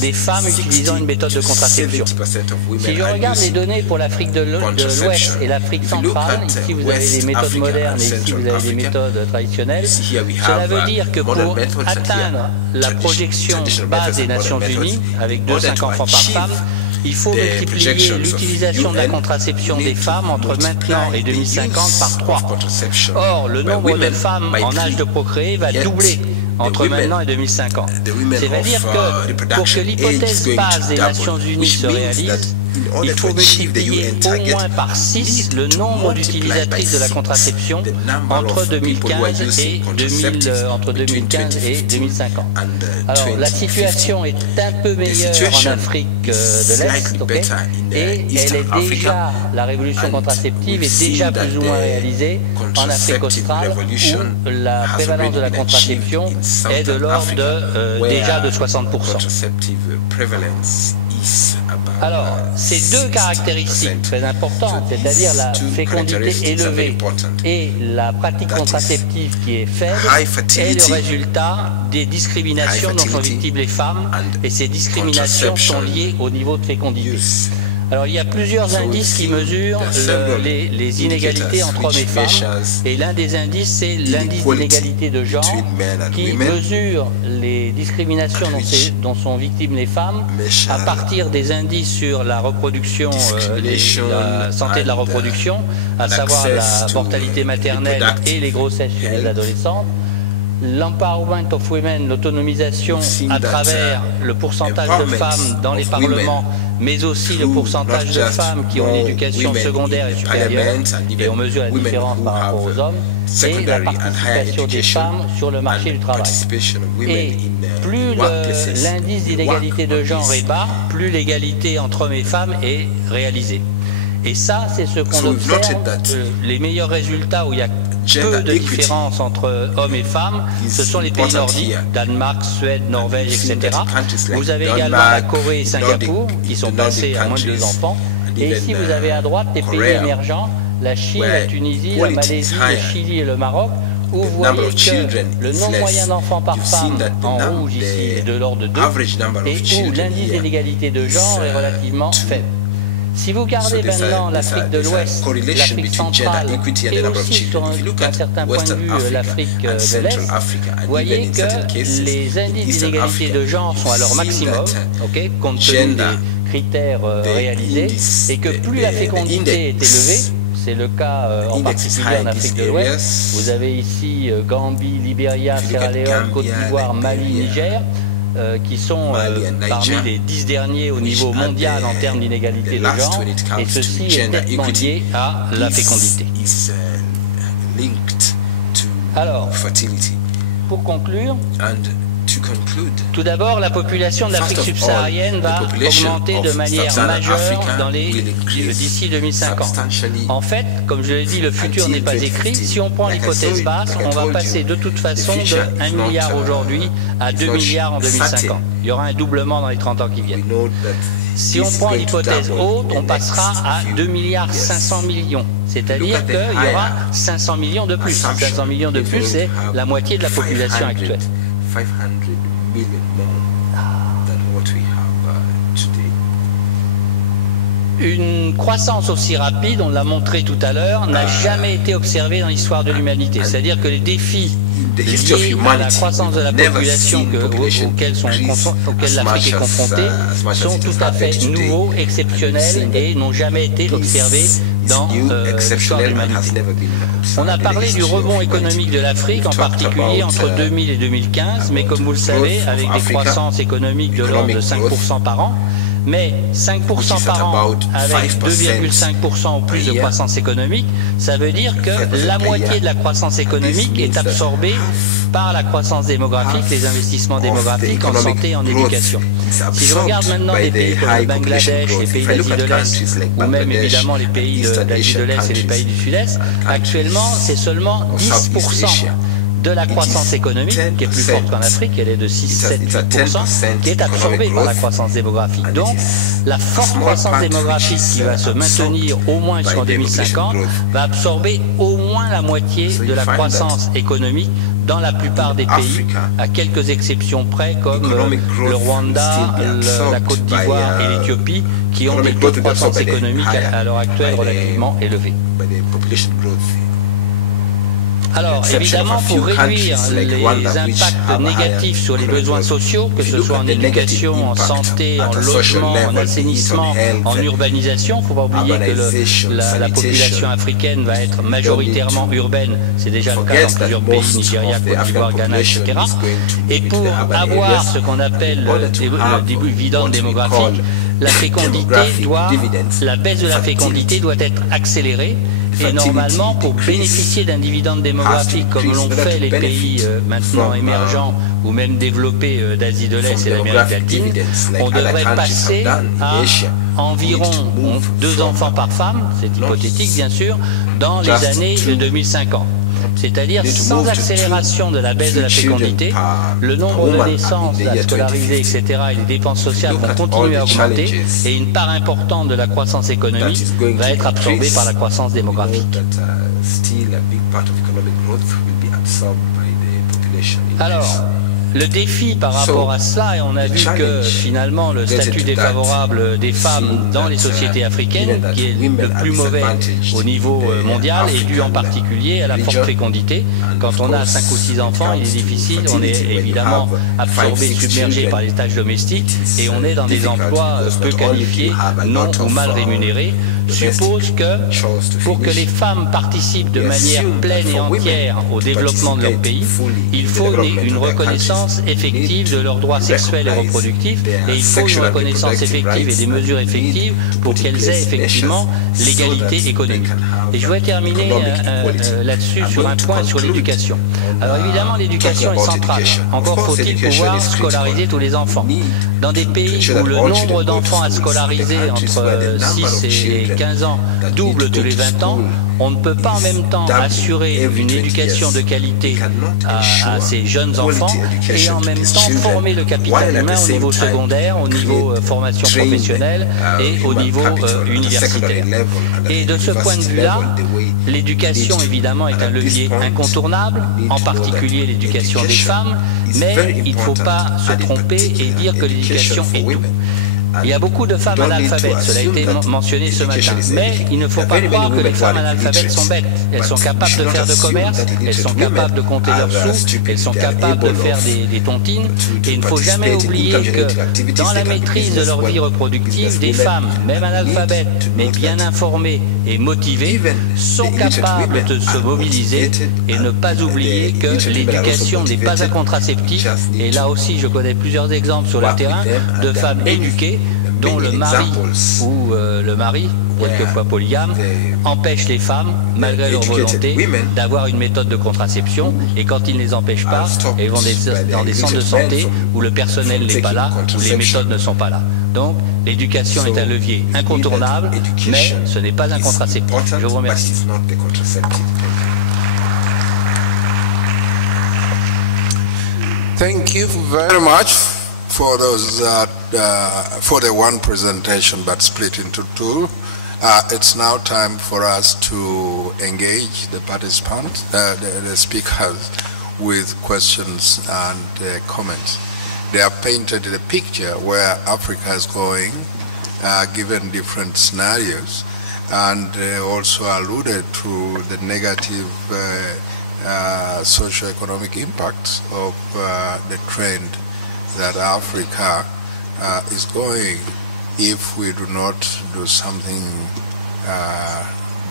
des femmes utilisant une méthode de contraception. Si je regarde les données pour l'Afrique de l'Ouest et l'Afrique centrale, ici vous avez des méthodes modernes et ici vous avez des méthodes traditionnelles, cela veut dire que pour atteindre la projection base des Nations Unies, avec 2,5 enfants par femme, il faut multiplier l'utilisation de la contraception des femmes entre maintenant et 2050 par 3. Or, le nombre de femmes en âge de procréer va doubler entre maintenant et 2050. C'est-à-dire que pour que l'hypothèse base des Nations Unies se réalise, il faut multiplier au moins par 6 le nombre d'utilisatrices de la contraception entre 2015 et 2050. Alors, la situation est un peu meilleure en Afrique de l'Est, et la révolution contraceptive est déjà plus ou moins réalisée en Afrique australe, où la prévalence de la contraception est de l'ordre déjà de 60%. Alors, ces deux caractéristiques très importantes, c'est-à-dire la fécondité élevée et la pratique contraceptive qui est faible, est le résultat des discriminations dont sont victimes les femmes, et ces discriminations sont liées au niveau de fécondité. Alors, il y a plusieurs indices qui mesurent les inégalités entre hommes et femmes, et l'un des indices, c'est l'indice d'inégalité de genre, qui mesure les discriminations dont sont victimes les femmes à partir des indices sur la reproduction, la santé de la reproduction, à savoir la mortalité maternelle et les grossesses chez les adolescentes, l'empowerment of women, l'autonomisation à travers le pourcentage de femmes dans les parlements, mais aussi le pourcentage de femmes qui ont une éducation secondaire et supérieure, et on mesure la différence par rapport aux hommes, et la participation des femmes sur le marché du travail. Et plus l'indice d'inégalité de genre est bas, plus l'égalité entre hommes et femmes est réalisée. Et ça, c'est ce qu'on observe, les meilleurs résultats où il y a peu de différence entre hommes et femmes, ce sont les pays nordiques, Danemark, Suède, Norvège, etc. Vous avez également la Corée et Singapour, qui sont passés à moins de 2 enfants. Et ici, vous avez à droite des pays émergents, la Chine, la Tunisie, la Malaisie, le Chili et le Maroc, où vous voyez que le nombre moyen d'enfants par femme, en rouge ici, est de l'ordre de 2, et où l'indice d'inégalité de genre est relativement faible. Si vous regardez maintenant l'Afrique de l'Ouest, l'Afrique centrale et aussi, d'un certain point de vue, l'Afrique de l'Est, vous voyez que les indices d'inégalité de genre sont à leur maximum, compte tenu des critères réalisés, et que plus la fécondité est élevée, c'est le cas en particulier en Afrique de l'Ouest, vous avez ici Gambie, Libéria, Sierra Leone, Côte d'Ivoire, Mali, Niger, qui sont parmi les 10 derniers au niveau mondial en termes d'inégalité de genre, et ceci est nettement lié à la fécondité. Alors, pour conclure, tout d'abord, la population de l'Afrique subsaharienne va augmenter de manière majeure d'ici 2050. En fait, comme je l'ai dit, le futur n'est pas écrit. Si on prend l'hypothèse basse, on va passer de toute façon de 1 milliard aujourd'hui à 2 milliards en 2050. Il y aura un doublement dans les 30 ans qui viennent. Si on prend l'hypothèse haute, on passera à 2 milliards 500 millions. C'est-à-dire qu'il y aura 500 millions de plus. 500 millions de plus, c'est la moitié de la population actuelle. 500 million more than what we have today. Une croissance aussi rapide, on l'a montré tout à l'heure, n'a jamais été observée dans l'histoire de l'humanité. C'est-à-dire que les défis liés à la croissance de la population auxquels l'Afrique est confrontée sont tout à fait nouveaux, exceptionnels et n'ont jamais été observés dans l'histoire de l'humanité. On a parlé du rebond économique de l'Afrique, en particulier entre 2000 et 2015, mais comme vous le savez, avec des croissances économiques de l'ordre de 5% par an, mais 5% par an avec 2,5% ou plus de croissance économique, ça veut dire que la moitié de la croissance économique est absorbée par la croissance démographique, les investissements démographiques en santé et en éducation. Si je regarde maintenant des pays comme le Bangladesh, les pays d'Asie de l'Est, ou même évidemment les pays d'Asie de l'Est et les pays du Sud-Est, actuellement c'est seulement 10% de la croissance économique, qui est plus forte qu'en Afrique, elle est de 6-7%, qui est absorbée par la croissance démographique. Donc, la forte croissance démographique qui va se maintenir au moins jusqu'en 2050 va absorber au moins la moitié de la croissance économique dans la plupart des pays, à quelques exceptions près, comme le Rwanda, la Côte d'Ivoire et l'Éthiopie, qui ont des taux de croissance économique à l'heure actuelle relativement élevés. Alors, évidemment, pour réduire les impacts négatifs sur les besoins sociaux, que ce soit en éducation, en santé, en logement, en assainissement, en urbanisation, il ne faut pas oublier que la population africaine va être majoritairement urbaine, c'est déjà le cas dans plusieurs pays, Nigeria, Côte d'Ivoire, Ghana, etc. Et pour avoir ce qu'on appelle le dividende démographique, la baisse de la fécondité doit être accélérée. Et normalement, pour bénéficier d'un dividende démographique comme l'ont fait les pays maintenant émergents ou même développés d'Asie de l'Est et d'Amérique latine, on devrait passer à environ 2 enfants par femme, c'est hypothétique bien sûr, dans les années 2050. C'est-à-dire sans accélération de la baisse de la fécondité, le nombre de naissances à scolariser, etc., et les dépenses sociales vont continuer à augmenter et une part importante de la croissance économique va être absorbée par la croissance démographique. Alors, le défi par rapport à cela, et on a vu que finalement le statut défavorable des femmes dans les sociétés africaines, qui est le plus mauvais au niveau mondial, est dû en particulier à la forte fécondité. Quand on a 5 ou 6 enfants, il est difficile, on est évidemment absorbé, submergé par les tâches domestiques, et on est dans des emplois peu qualifiés, non ou mal rémunérés, suppose que pour que les femmes participent de manière pleine et entière au développement de leur pays, il faut une reconnaissance effective de leurs droits sexuels et reproductifs, et il faut une reconnaissance effective et des mesures effectives pour qu'elles aient effectivement l'égalité économique. Et je voudrais terminer là-dessus sur un point sur l'éducation. Alors évidemment, l'éducation est centrale. Encore faut-il pouvoir scolariser tous les enfants. Dans des pays où le nombre d'enfants à scolariser entre 6 et 15 ans double tous les 20 ans, on ne peut pas en même temps assurer une éducation de qualité à ces jeunes enfants et en même temps former le capital humain au niveau secondaire, au niveau formation professionnelle et au niveau universitaire. Et de ce point de vue-là, l'éducation évidemment est un levier incontournable, en particulier l'éducation des femmes, mais il ne faut pas se tromper et dire que l'éducation est tout. Il y a beaucoup de femmes analphabètes, cela a été mentionné ce matin, mais il ne faut pas croire que les femmes analphabètes sont bêtes. Elles sont capables de faire de commerce, elles sont capables de compter leurs sous, elles sont capables de faire des tontines, et il ne faut jamais oublier que dans la maîtrise de leur vie reproductive, des femmes, même analphabètes, mais bien informées et motivées, sont capables de se mobiliser et ne pas oublier que l'éducation n'est pas un contraceptif, et là aussi je connais plusieurs exemples sur le terrain de femmes éduquées dont le mari ou le mari, quelquefois polygame, empêche les femmes, malgré leur volonté, d'avoir une méthode de contraception, et quand ils ne les empêchent pas, elles vont dans des centres de santé où le personnel n'est pas là, où les méthodes ne sont pas là. Donc l'éducation est un levier incontournable, mais ce n'est pas un contraceptif. Je vous remercie. Thank you very much for those for the one presentation, but split into two. It's now time for us to engage the participants, the speakers, with questions and comments. They have painted a picture where Africa is going, given different scenarios, and also alluded to the negative socio-economic impacts of the trend that Africa is going if we do not do something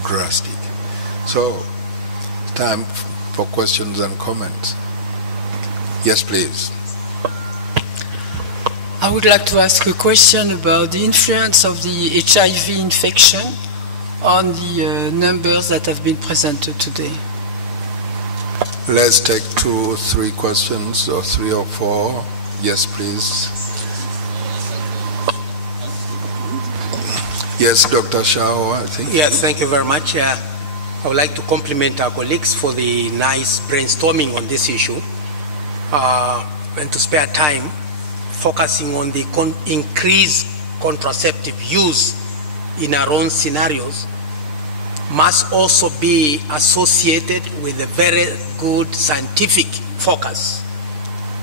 drastic. So, time for questions and comments. Yes, please. I would like to ask a question about the influence of the HIV infection on the numbers that have been presented today. Let's take 2 or 3 questions, or 3 or 4. Yes, please. Yes, Dr. Shao, I think. Yes, thank you very much. I would like to compliment our colleagues for the nice brainstorming on this issue and to spare time focusing on the increased contraceptive use in our own scenarios must also be associated with a very good scientific focus,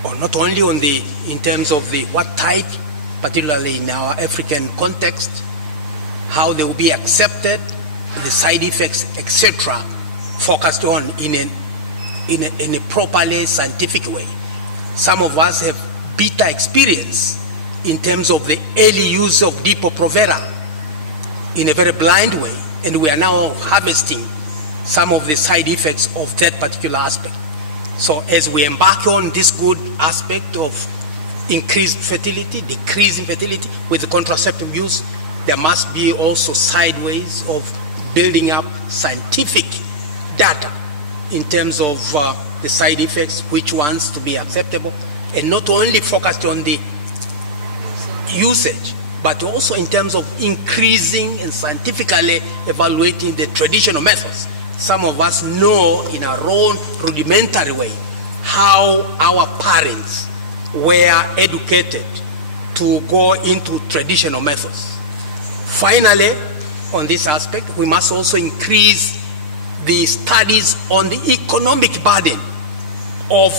or not only on the in terms of the what type, particularly in our African context, how they will be accepted, the side effects, etc., focused on in a properly scientific way. Some of us have bitter experience in terms of the early use of Depo-Provera in a very blind way, and we are now harvesting some of the side effects of that particular aspect. So as we embark on this good aspect of increased fertility, decrease in fertility with the contraceptive use. There must be also sideways of building up scientific data in terms of the side effects, which ones to be acceptable, and not only focused on the usage, but also in terms of increasing and scientifically evaluating the traditional methods. Some of us know in our own rudimentary way how our parents were educated to go into traditional methods. Finally, on this aspect, we must also increase the studies on the economic burden of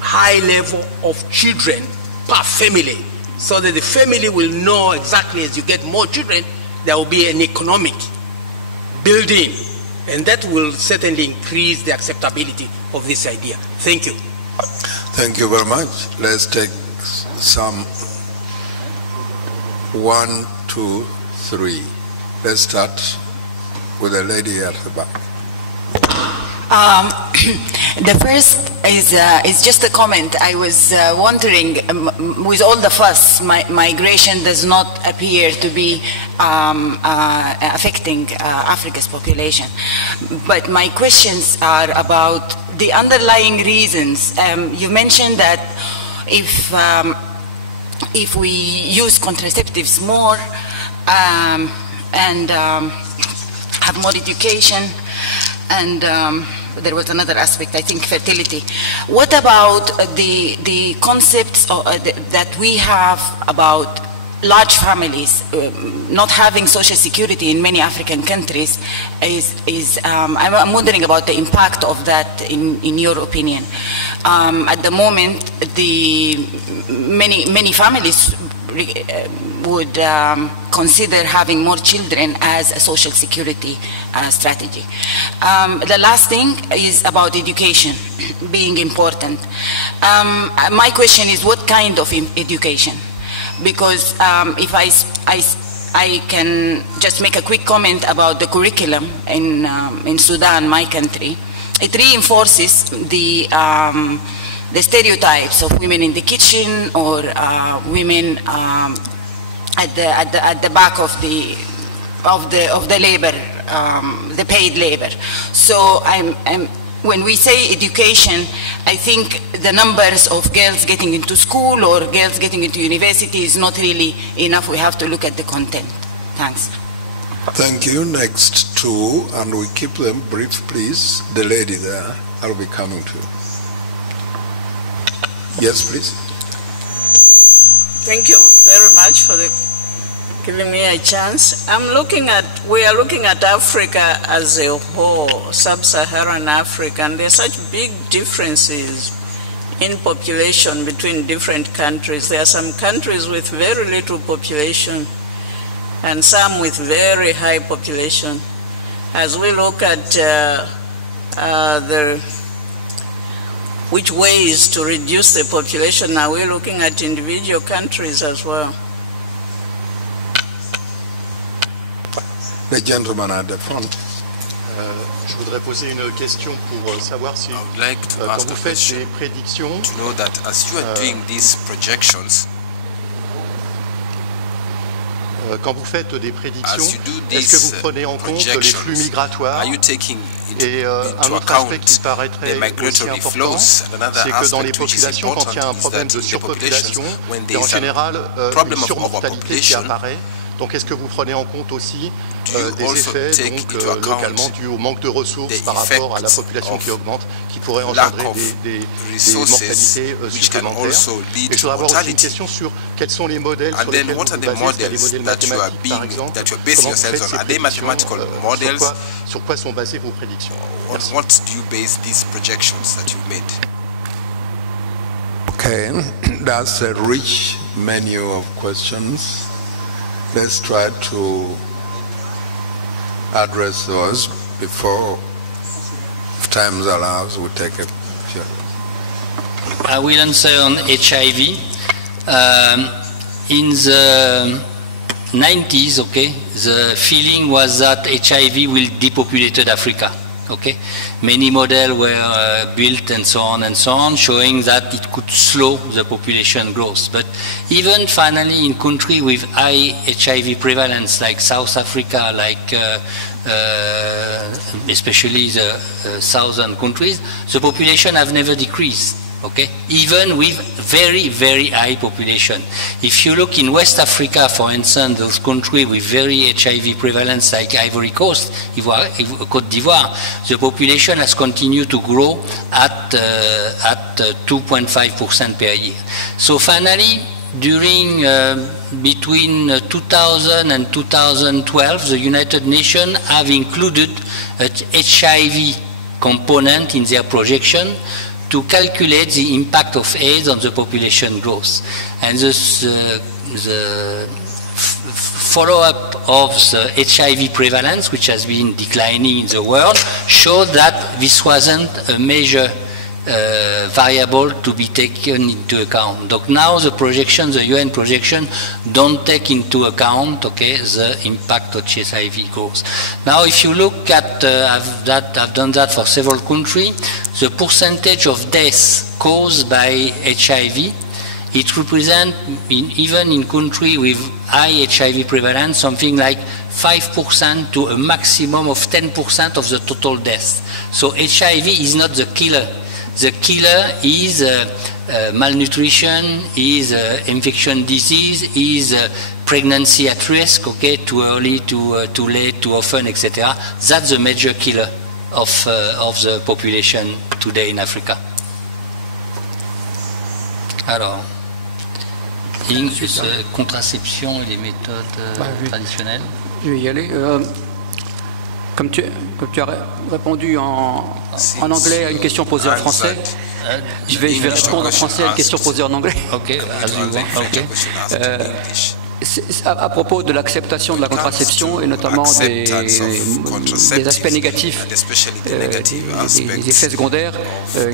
high level of children per family, so that the family will know exactly as you get more children, there will be an economic building, and that will certainly increase the acceptability of this idea. Thank you. Thank you very much. Let's take some 1, 2, 3. Let's start with the lady at the back. The first is just a comment. I was wondering, with all the fuss, migration does not appear to be affecting Africa's population. But my questions are about the underlying reasons. You mentioned that if we use contraceptives more and have more education, and there was another aspect, I think, fertility. What about the concepts that we have about large families not having social security in many African countries? I'm wondering about the impact of that in your opinion. At the moment, many families would consider having more children as a social security strategy. The last thing is about education being important. My question is, what kind of education? Because if I can just make a quick comment about the curriculum in Sudan, my country, it reinforces the stereotypes of women in the kitchen or women at the back of the labor, the paid labor. So when we say education, I think the numbers of girls getting into school or girls getting into university is not really enough. We have to look at the content. Thanks. Thank you. Next two, and we keep them brief, please. The lady there, I'll be coming to you. Yes, please. Thank you very much for giving me a chance. We are looking at Africa as a whole, sub-Saharan Africa, and there's such big differences in population between different countries. There are some countries with very little population and some with very high population. As we look at which ways to reduce the population, now we're looking at individual countries as well. The gentleman at the front. Je voudrais poser une question pour savoir si, quand vous faites des prédictions, to know that as you are doing these projections, quand vous faites des prédictions, est-ce que vous prenez en compte les flux migratoires? Et un autre aspect qui paraîtrait aussi important, c'est que dans les populations, quand il y a un problème de surpopulation, il y a en général une surmortalité qui apparaît. Donc est-ce que vous prenez en compte aussi des effets donc, localement dus au manque de ressources par rapport à la population qui augmente, qui pourrait engendrer des mortalités supplémentaires? Et je voudrais avoir aussi une question sur quels sont les modèles sur lesquels vous basez, les modèles mathématiques par exemple, comment vous faites ces prédictions, sur quoi sont basées vos prédictions? Merci. What do you base these projections that you've made? Okay, that's a rich menu of questions. Let's try to address those before, if time allows, we'll take a few. I will answer on HIV. In the 90s, okay, the feeling was that HIV will depopulate Africa. Okay, many models were built and so on, showing that it could slow the population growth. But even finally in countries with high HIV prevalence, like South Africa, like especially the southern countries, the population have never decreased. Okay, even with very, very high population. If you look in West Africa, for instance, those countries with very HIV prevalence like Ivory Coast, Côte d'Ivoire, the population has continued to grow at 2.5% per year. So finally, during between 2000 and 2012, the United Nations have included an HIV component in their projection to calculate the impact of AIDS on the population growth. And the follow-up of the HIV prevalence, which has been declining in the world, showed that this wasn't a major variable to be taken into account. So now the projection, the UN projection, don't take into account, okay, the impact of HIV growth. Now, if you look at, I've done that for several countries, the percentage of deaths caused by HIV, it represents, even in countries with high HIV prevalence, something like 5% to a maximum of 10% of the total deaths. So HIV is not the killer. The killer is malnutrition, is infection disease, is pregnancy at risk, okay, too early, too late, too often, etc. That's the major killer of the population today in Africa. Alors, contraception et les méthodes traditionnelles. Je vais y aller. Comme tu as répondu en anglais à une question posée en français, je vais répondre en français à une question posée en anglais. Okay, à propos de l'acceptation de la contraception et notamment des aspects négatifs, des effets secondaires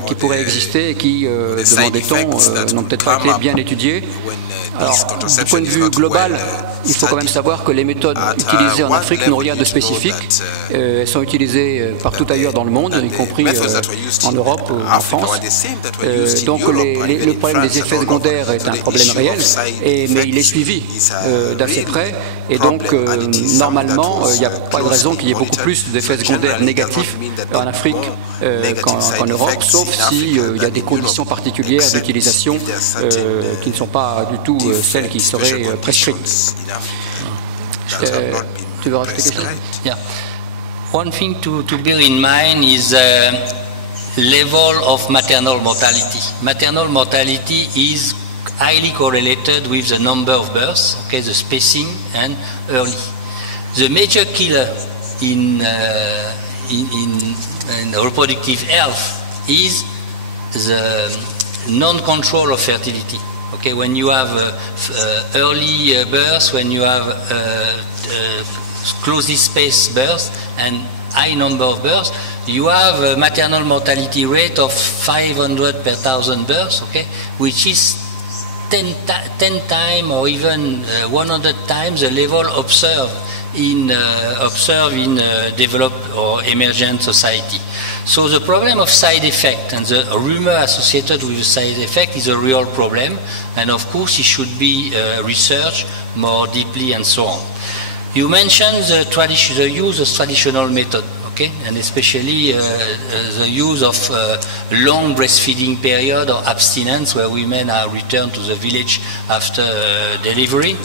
qui pourraient exister et qui, demandait-on, n'ont peut-être pas été bien étudiés. Alors, du point de vue global, il faut quand même savoir que les méthodes utilisées en Afrique n'ont rien de spécifique. Elles sont utilisées partout ailleurs dans le monde, y compris en Europe ou en France. Donc le problème des effets secondaires est un problème réel, mais il est suivi d'assez près. Et donc, normalement, il n'y a pas de raison qu'il y ait beaucoup plus d'effets secondaires négatifs en Afrique qu'en Europe, sauf s'il y a des conditions particulières d'utilisation qui ne sont pas du tout celles qui seraient prescrites. Tu veux rajouter quelque chose? Yeah. One thing to bear in mind is level of maternal mortality. Maternal mortality is highly correlated with the number of births, okay, the spacing and early. The major killer in reproductive health is the non-control of fertility. Okay, when you have early birth, when you have closely spaced birth and high number of births, you have a maternal mortality rate of 500 per 1,000 births, okay, which is 10 times or even 100 times the level observed in developed or emergent society. So the problem of side effect and the rumor associated with the side effect is a real problem, and of course it should be researched more deeply and so on. You mentioned the use of traditional method, okay, and especially the use of long breastfeeding period or abstinence where women are returned to the village after delivery.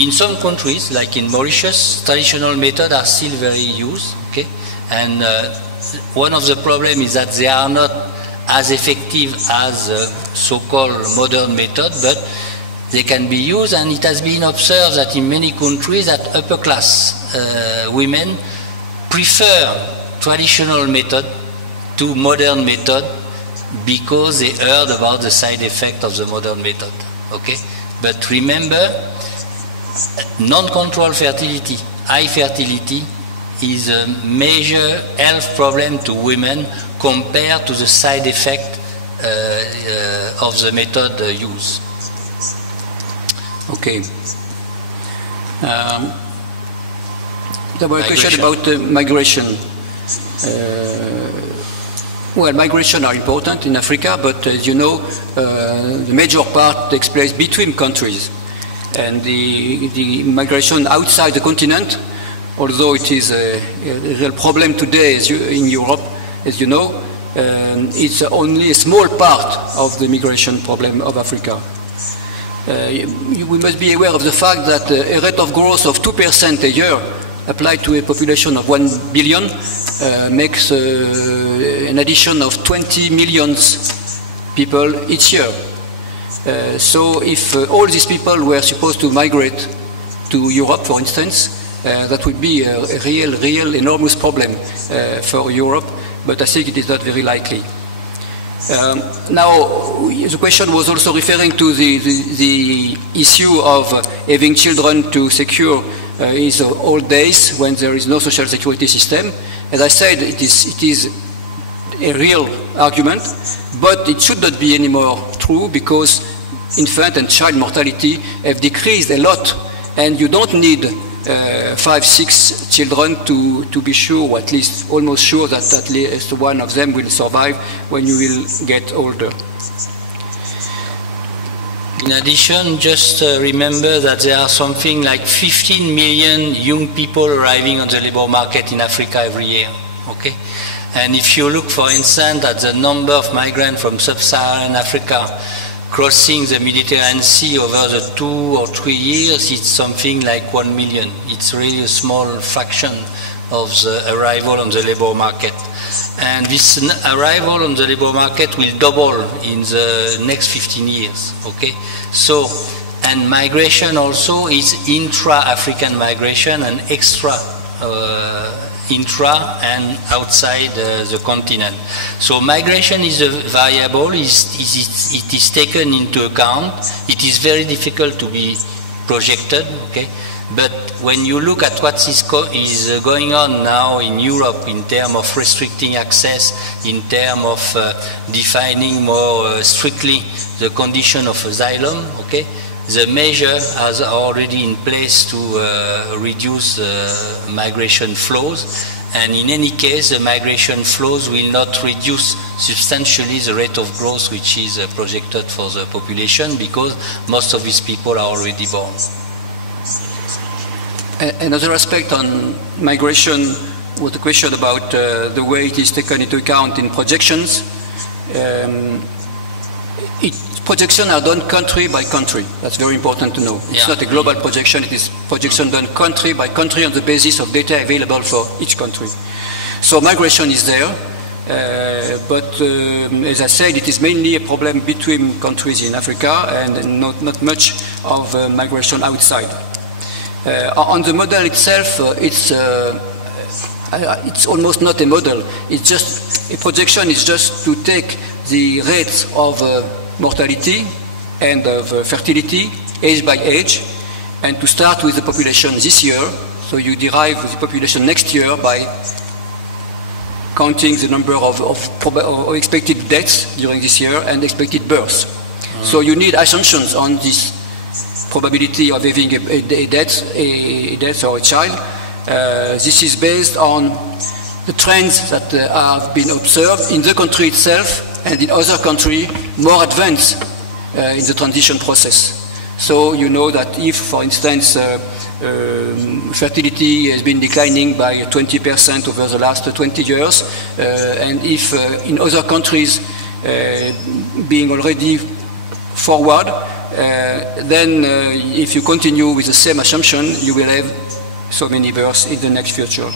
In some countries, like in Mauritius, traditional methods are still very used, okay, and one of the problems is that they are not as effective as so-called modern method, but they can be used, and it has been observed that in many countries that upper class women prefer traditional method to modern method because they heard about the side effect of the modern method, okay? But remember, non-controlled fertility, high fertility, is a major health problem to women compared to the side effect of the method used. Okay. There was a question about migration. Well, migration are important in Africa, but as you know, the major part takes place between countries. And the migration outside the continent, although it is a real problem today in Europe, as you know, it's only a small part of the migration problem of Africa. We must be aware of the fact that a rate of growth of 2% a year applied to a population of 1 billion makes an addition of 20 million people each year. So if all these people were supposed to migrate to Europe, for instance, that would be a real enormous problem for Europe, but I think it is not very likely. Now, the question was also referring to the issue of having children to secure his old days when there is no social security system. As I said, it is a real argument, but it should not be anymore true because infant and child mortality have decreased a lot, and you don't need 5-6 children to be sure, or at least almost sure, that at least one of them will survive when you will get older. In addition, just remember that there are something like 15 million young people arriving on the labor market in Africa every year. Okay? And if you look, for instance, at the number of migrants from sub-Saharan Africa crossing the Mediterranean Sea over the 2 or 3 years, it's something like 1 million. It's really a small fraction of the arrival on the labor market. And this arrival on the labor market will double in the next 15 years, okay? So, and migration also is intra-African migration and extra intra and outside the continent. So migration is a variable, it is taken into account. It is very difficult to be projected, okay? But when you look at what is going on now in Europe in terms of restricting access, in terms of defining more strictly the condition of asylum, okay, the measure has already in place to reduce migration flows, and in any case the migration flows will not reduce substantially the rate of growth which is projected for the population, because most of these people are already born. Another aspect on migration was the question about the way it is taken into account in projections. Projections are done country by country. That's very important to know. It's not a global projection, it is projection done country by country on the basis of data available for each country. So migration is there, but as I said, it is mainly a problem between countries in Africa and not much of migration outside. On the model itself, it's almost not a model. It's just a projection. Is just to take the rates of mortality and of fertility age by age, and to start with the population this year. So you derive the population next year by counting the number of expected deaths during this year and expected births. So you need assumptions on this probability of having a death or a child. This is based on the trends that have been observed in the country itself and in other countries more advanced in the transition process. So you know that if, for instance, fertility has been declining by 20% over the last 20 years, and if in other countries being already forward, then if you continue with the same assumption, you will have so many births in the next future.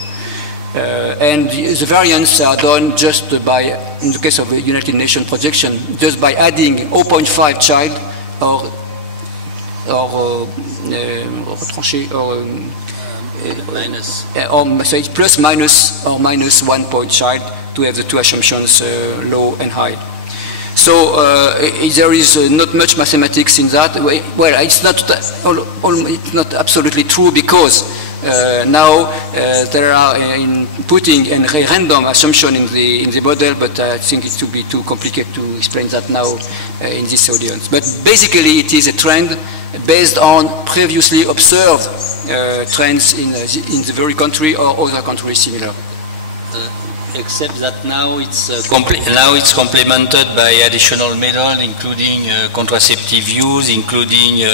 And the variants are done just by, in the case of the United Nations projection, just by adding 0.5 child or so it's plus minus or minus 1 point child to have the two assumptions low and high. So there is not much mathematics in that. Well, it's not absolutely true, because now there are putting a random assumption in the model, but I think it would be too complicated to explain that now in this audience. But basically, it is a trend based on previously observed trends in the very country or other countries similar? Except that now it's complemented by additional methods, including contraceptive use, including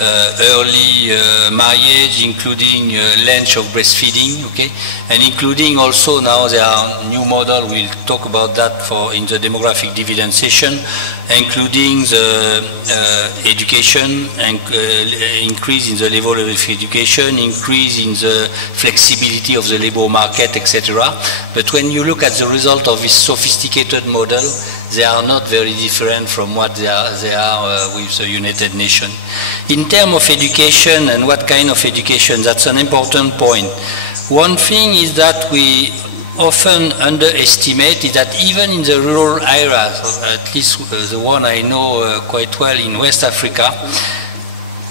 early marriage, including length of breastfeeding, okay, and including also now there are new model. We'll talk about that in the demographic dividend session, including the education and increase in the level of education, increase in the flexibility of the labor market, etc. But when you look at the result of this sophisticated model, they are not very different from what they are with the United Nations. In terms of education and what kind of education, that's an important point. One thing is that we often underestimate is that even in the rural areas, at least the one I know quite well in West Africa,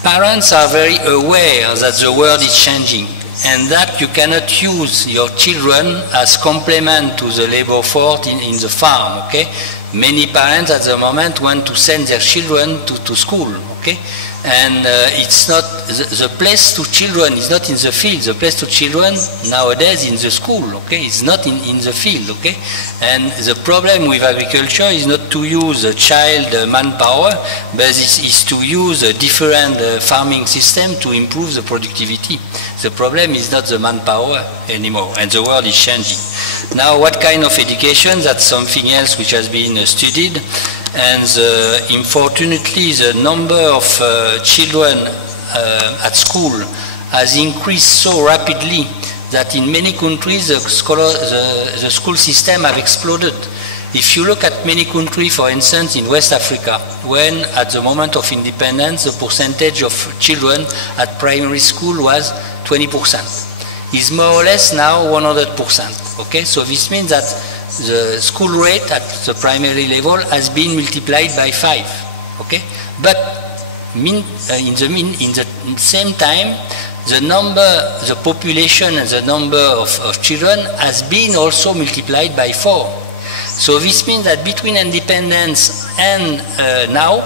parents are very aware that the world is changing and that you cannot use your children as complement to the labor force in the farm, okay? Many parents at the moment want to send their children to school, okay? And it's not, the place to children is not in the field. The place to children nowadays in the school, okay? It's not in the field, okay? And the problem with agriculture is not to use a child manpower, but is to use a different farming system to improve the productivity. The problem is not the manpower anymore, and the world is changing. Now, what kind of education? That's something else which has been studied. And unfortunately, the number of children at school has increased so rapidly that in many countries the school system have exploded. If you look at many countries, for instance, in West Africa, when at the moment of independence, the percentage of children at primary school was 20%. Is more or less now 100%. Okay, so this means that the school rate at the primary level has been multiplied by 5. Okay, but in the same time, the population and the number of children has been also multiplied by 4. So this means that between independence and now,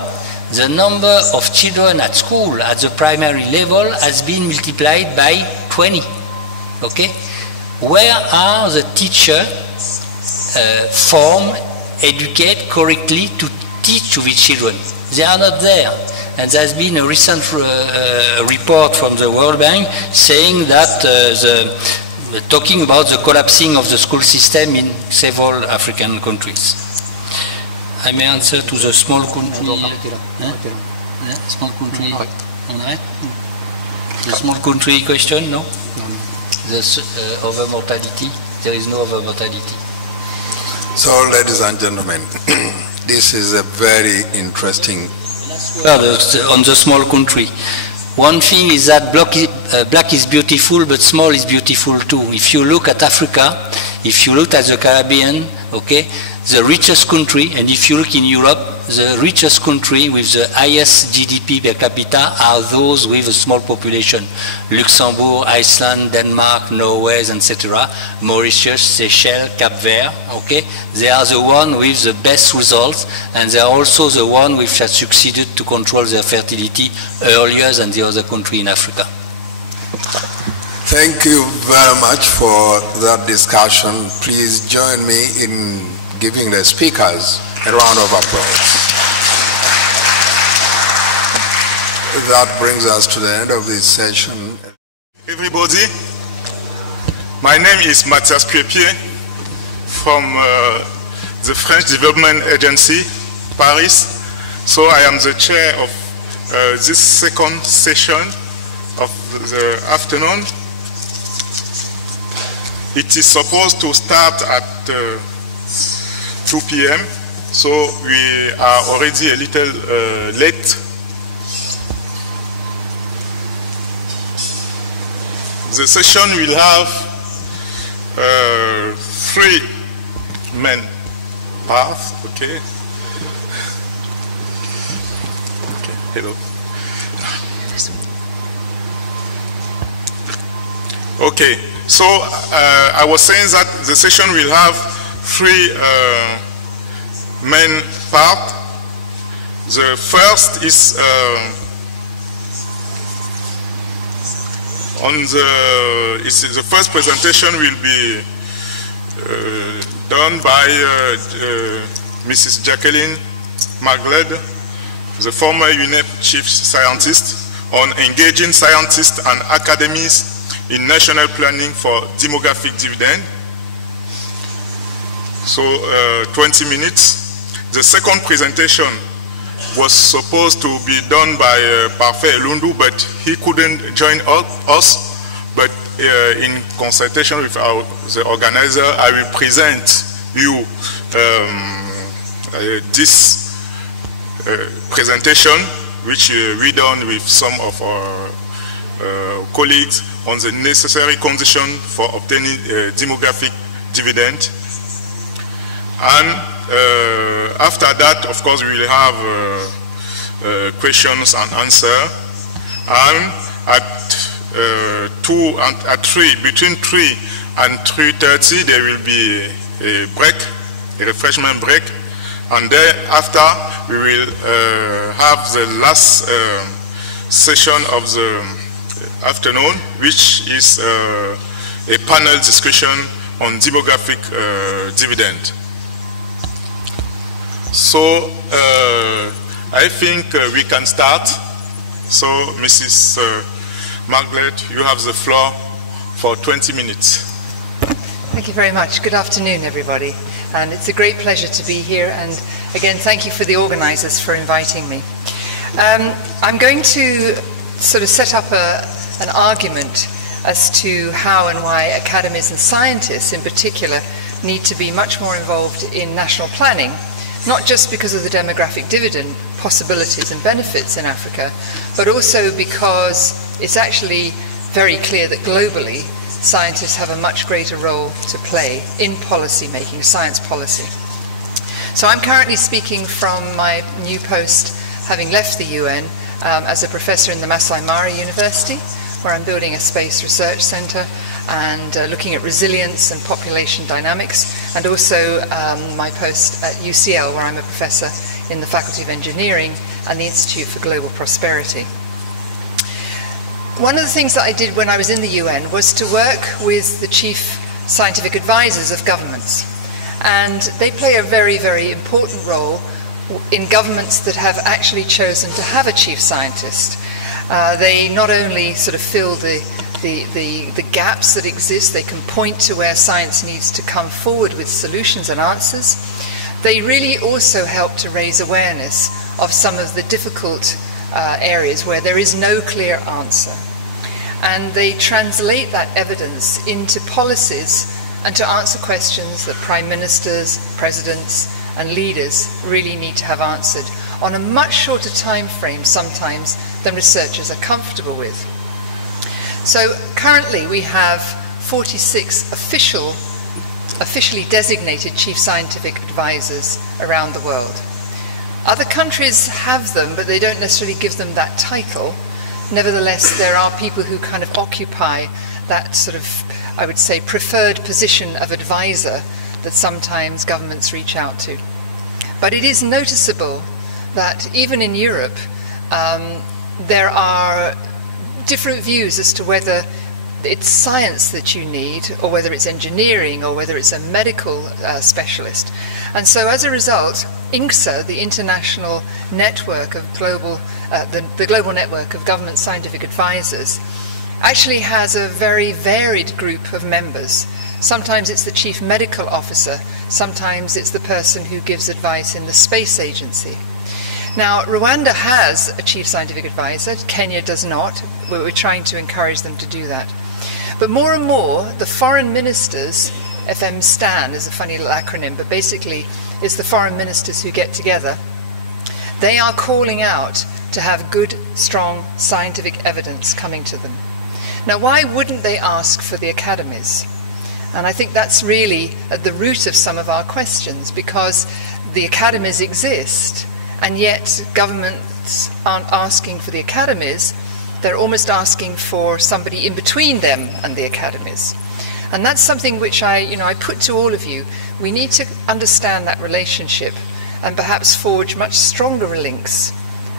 the number of children at school at the primary level has been multiplied by 20. Okay, where are the teachers form, educate correctly to teach to the children? They are not there. And there has been a recent report from the World Bank saying that talking about the collapsing of the school system in several African countries. I may answer to the small country. Small country. The small country question, no? The over mortality. There is no over mortality. So, ladies and gentlemen, this is a very interesting. On the small country. One thing is that black is beautiful, but small is beautiful too. If you look at Africa, if you look at the Caribbean, okay, the richest country, and if you look in Europe, the richest country with the highest GDP per capita are those with a small population. Luxembourg, Iceland, Denmark, Norway, etc. Mauritius, Seychelles, Cap Verde, okay? They are the ones with the best results, and they are also the ones which have succeeded to control their fertility earlier than the other country in Africa. Thank you very much for that discussion. Please join me in giving the speakers a round of applause. That brings us to the end of this session. Everybody, my name is Mathias Puepier from the French Development Agency, Paris. So I am the chair of this second session of the afternoon. It is supposed to start at 2 p.m. So we are already a little late. The session will have 3 main parts. Okay. Okay. Hello. Okay. So I was saying that the session will have 3 main parts. The first is The first presentation will be done by Mrs. Jacqueline Magled, the former UNEP chief scientist, on engaging scientists and academies in national planning for demographic dividend. So 20 minutes. The second presentation was supposed to be done by Parfait Elundu, but he couldn't join us. But in consultation with the organizer, I will present you this presentation, which we done with some of our colleagues on the necessary condition for obtaining demographic dividend. And after that, of course, we will have questions and answers. And between 3 and 3:30, there will be a break, a refreshment break. And thereafter, we will have the last session of the afternoon, which is a panel discussion on demographic dividend. So I think we can start. So Mrs. Margaret, you have the floor for 20 minutes. Thank you very much. Good afternoon, everybody. And it's a great pleasure to be here. And again, thank you for the organizers for inviting me. I'm going to sort of set up an argument as to how and why academies and scientists in particular need to be much more involved in national planning, not just because of the demographic dividend possibilities and benefits in Africa, but also because it's actually very clear that globally scientists have a much greater role to play in policy making, science policy. So I'm currently speaking from my new post, having left the UN, as a professor in the Masai Mara University, where I'm building a space research center and looking at resilience and population dynamics, and also my post at UCL, where I'm a professor in the Faculty of Engineering and the Institute for Global Prosperity. One of the things that I did when I was in the UN was to work with the chief scientific advisors of governments. And they play a very, very important role in governments that have actually chosen to have a chief scientist. They not only sort of fill the gaps that exist, they can point to where science needs to come forward with solutions and answers. They really also help to raise awareness of some of the difficult areas where there is no clear answer. And they translate that evidence into policies and to answer questions that prime ministers, presidents, and leaders really need to have answered on a much shorter time frame sometimes than researchers are comfortable with. So currently we have 46 officially designated chief scientific advisors around the world. Other countries have them, but they don't necessarily give them that title. Nevertheless, there are people who kind of occupy that sort of, I would say, preferred position of advisor that sometimes governments reach out to. But it is noticeable that even in Europe, there are different views as to whether it's science that you need, or whether it's engineering, or whether it's a medical specialist. And so as a result, INCSA, the international network of the global network of government scientific advisors, actually has a very varied group of members. Sometimes it's the chief medical officer, sometimes it's the person who gives advice in the space agency. Now, Rwanda has a chief scientific advisor, Kenya does not. We're trying to encourage them to do that. But more and more, the foreign ministers, FMSTAN is a funny little acronym, but basically it's the foreign ministers who get together. They are calling out to have good, strong scientific evidence coming to them. Now, why wouldn't they ask for the academies? And I think that's really at the root of some of our questions, because the academies exist, and yet governments aren't asking for the academies. They're almost asking for somebody in between them and the academies. And that's something which I put to all of you. We need to understand that relationship and perhaps forge much stronger links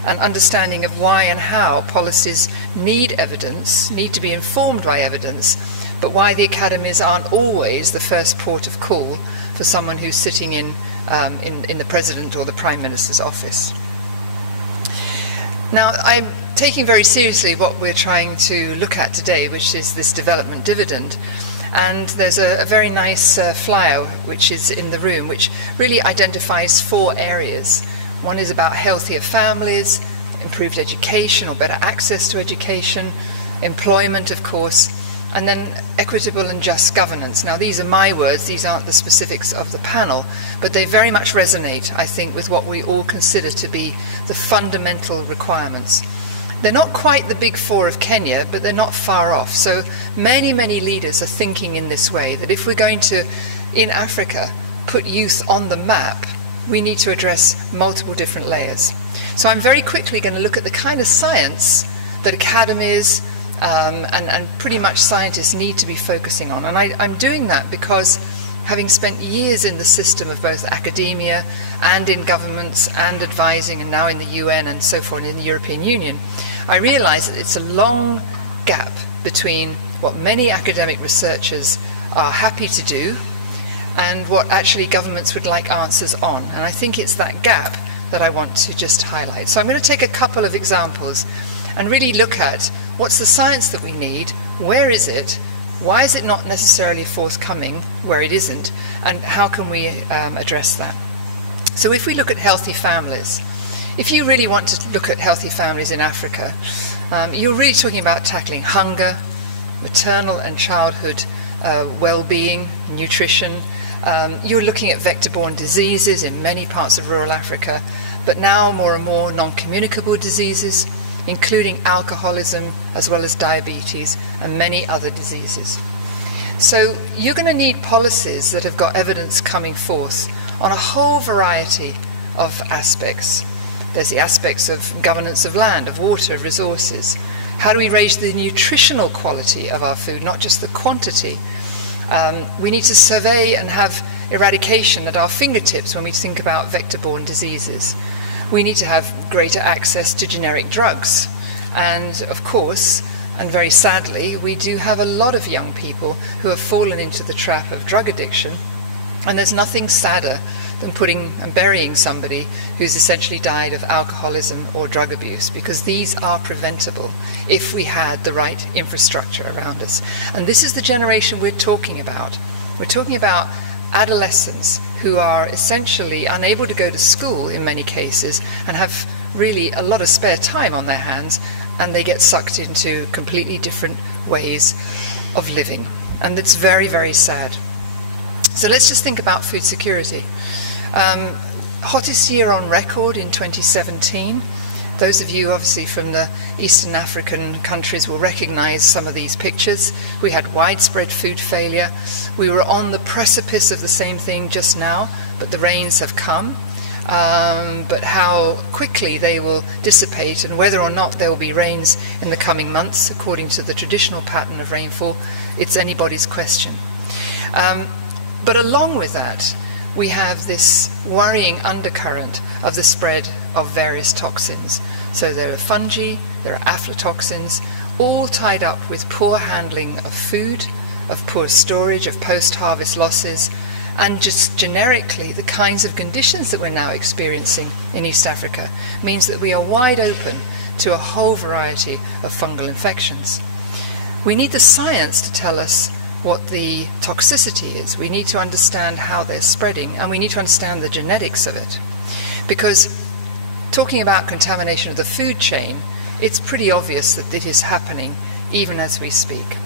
an understanding of why and how policies need evidence, need to be informed by evidence, but why the academies aren't always the first port of call for someone who's sitting in the President or the Prime Minister's office. Now, I'm taking very seriously what we're trying to look at today, which is this development dividend. And there's a very nice flyer which is in the room, which really identifies 4 areas. One is about healthier families, improved education or better access to education, employment, of course, and then equitable and just governance. Now, these are my words, these aren't the specifics of the panel, but they very much resonate, I think, with what we all consider to be the fundamental requirements. They're not quite the big 4 of Kenya, but they're not far off. So many, many leaders are thinking in this way, that if we're going to, in Africa, put youth on the map, we need to address multiple different layers. So I'm very quickly going to look at the kind of science that academies and pretty much scientists need to be focusing on. And I'm doing that because, having spent years in the system of both academia and in governments and advising, and now in the UN and so forth in the European Union, I realize that it's a long gap between what many academic researchers are happy to do and what actually governments would like answers on. And I think it's that gap that I want to just highlight. So I'm going to take a couple of examples and really look at what's the science that we need, where is it, why is it not necessarily forthcoming where it isn't, and how can we address that. So if we look at healthy families, if you really want to look at healthy families in Africa, you're really talking about tackling hunger, maternal and childhood well-being, nutrition. You're looking at vector-borne diseases in many parts of rural Africa, but now more and more non-communicable diseases, including alcoholism as well as diabetes and many other diseases. So you're going to need policies that have got evidence coming forth on a whole variety of aspects. There's the aspects of governance of land, of water, of resources. How do we raise the nutritional quality of our food, not just the quantity? We need to survey and have eradication at our fingertips when we think about vector-borne diseases. We need to have greater access to generic drugs. And of course, and very sadly, we do have a lot of young people who have fallen into the trap of drug addiction. And there's nothing sadder than putting and burying somebody who's essentially died of alcoholism or drug abuse, because these are preventable if we had the right infrastructure around us. And this is the generation we're talking about. We're talking about adolescents who are essentially unable to go to school in many cases and have really a lot of spare time on their hands, and they get sucked into completely different ways of living. And it's very, very sad. So let's just think about food security. Hottest year on record in 2017. Those of you obviously from the Eastern African countries will recognize some of these pictures. We had widespread food failure. We were on the precipice of the same thing just now, but the rains have come. But how quickly they will dissipate and whether or not there will be rains in the coming months, according to the traditional pattern of rainfall, it's anybody's question. But along with that, we have this worrying undercurrent of the spread of various toxins. So there are fungi, there are aflatoxins, all tied up with poor handling of food, of poor storage, of post-harvest losses, and just generically the kinds of conditions that we're now experiencing in East Africa means that we are wide open to a whole variety of fungal infections. We need the science to tell us what the toxicity is. We need to understand how they're spreading, and we need to understand the genetics of it. Because talking about contamination of the food chain, it's pretty obvious that it is happening even as we speak.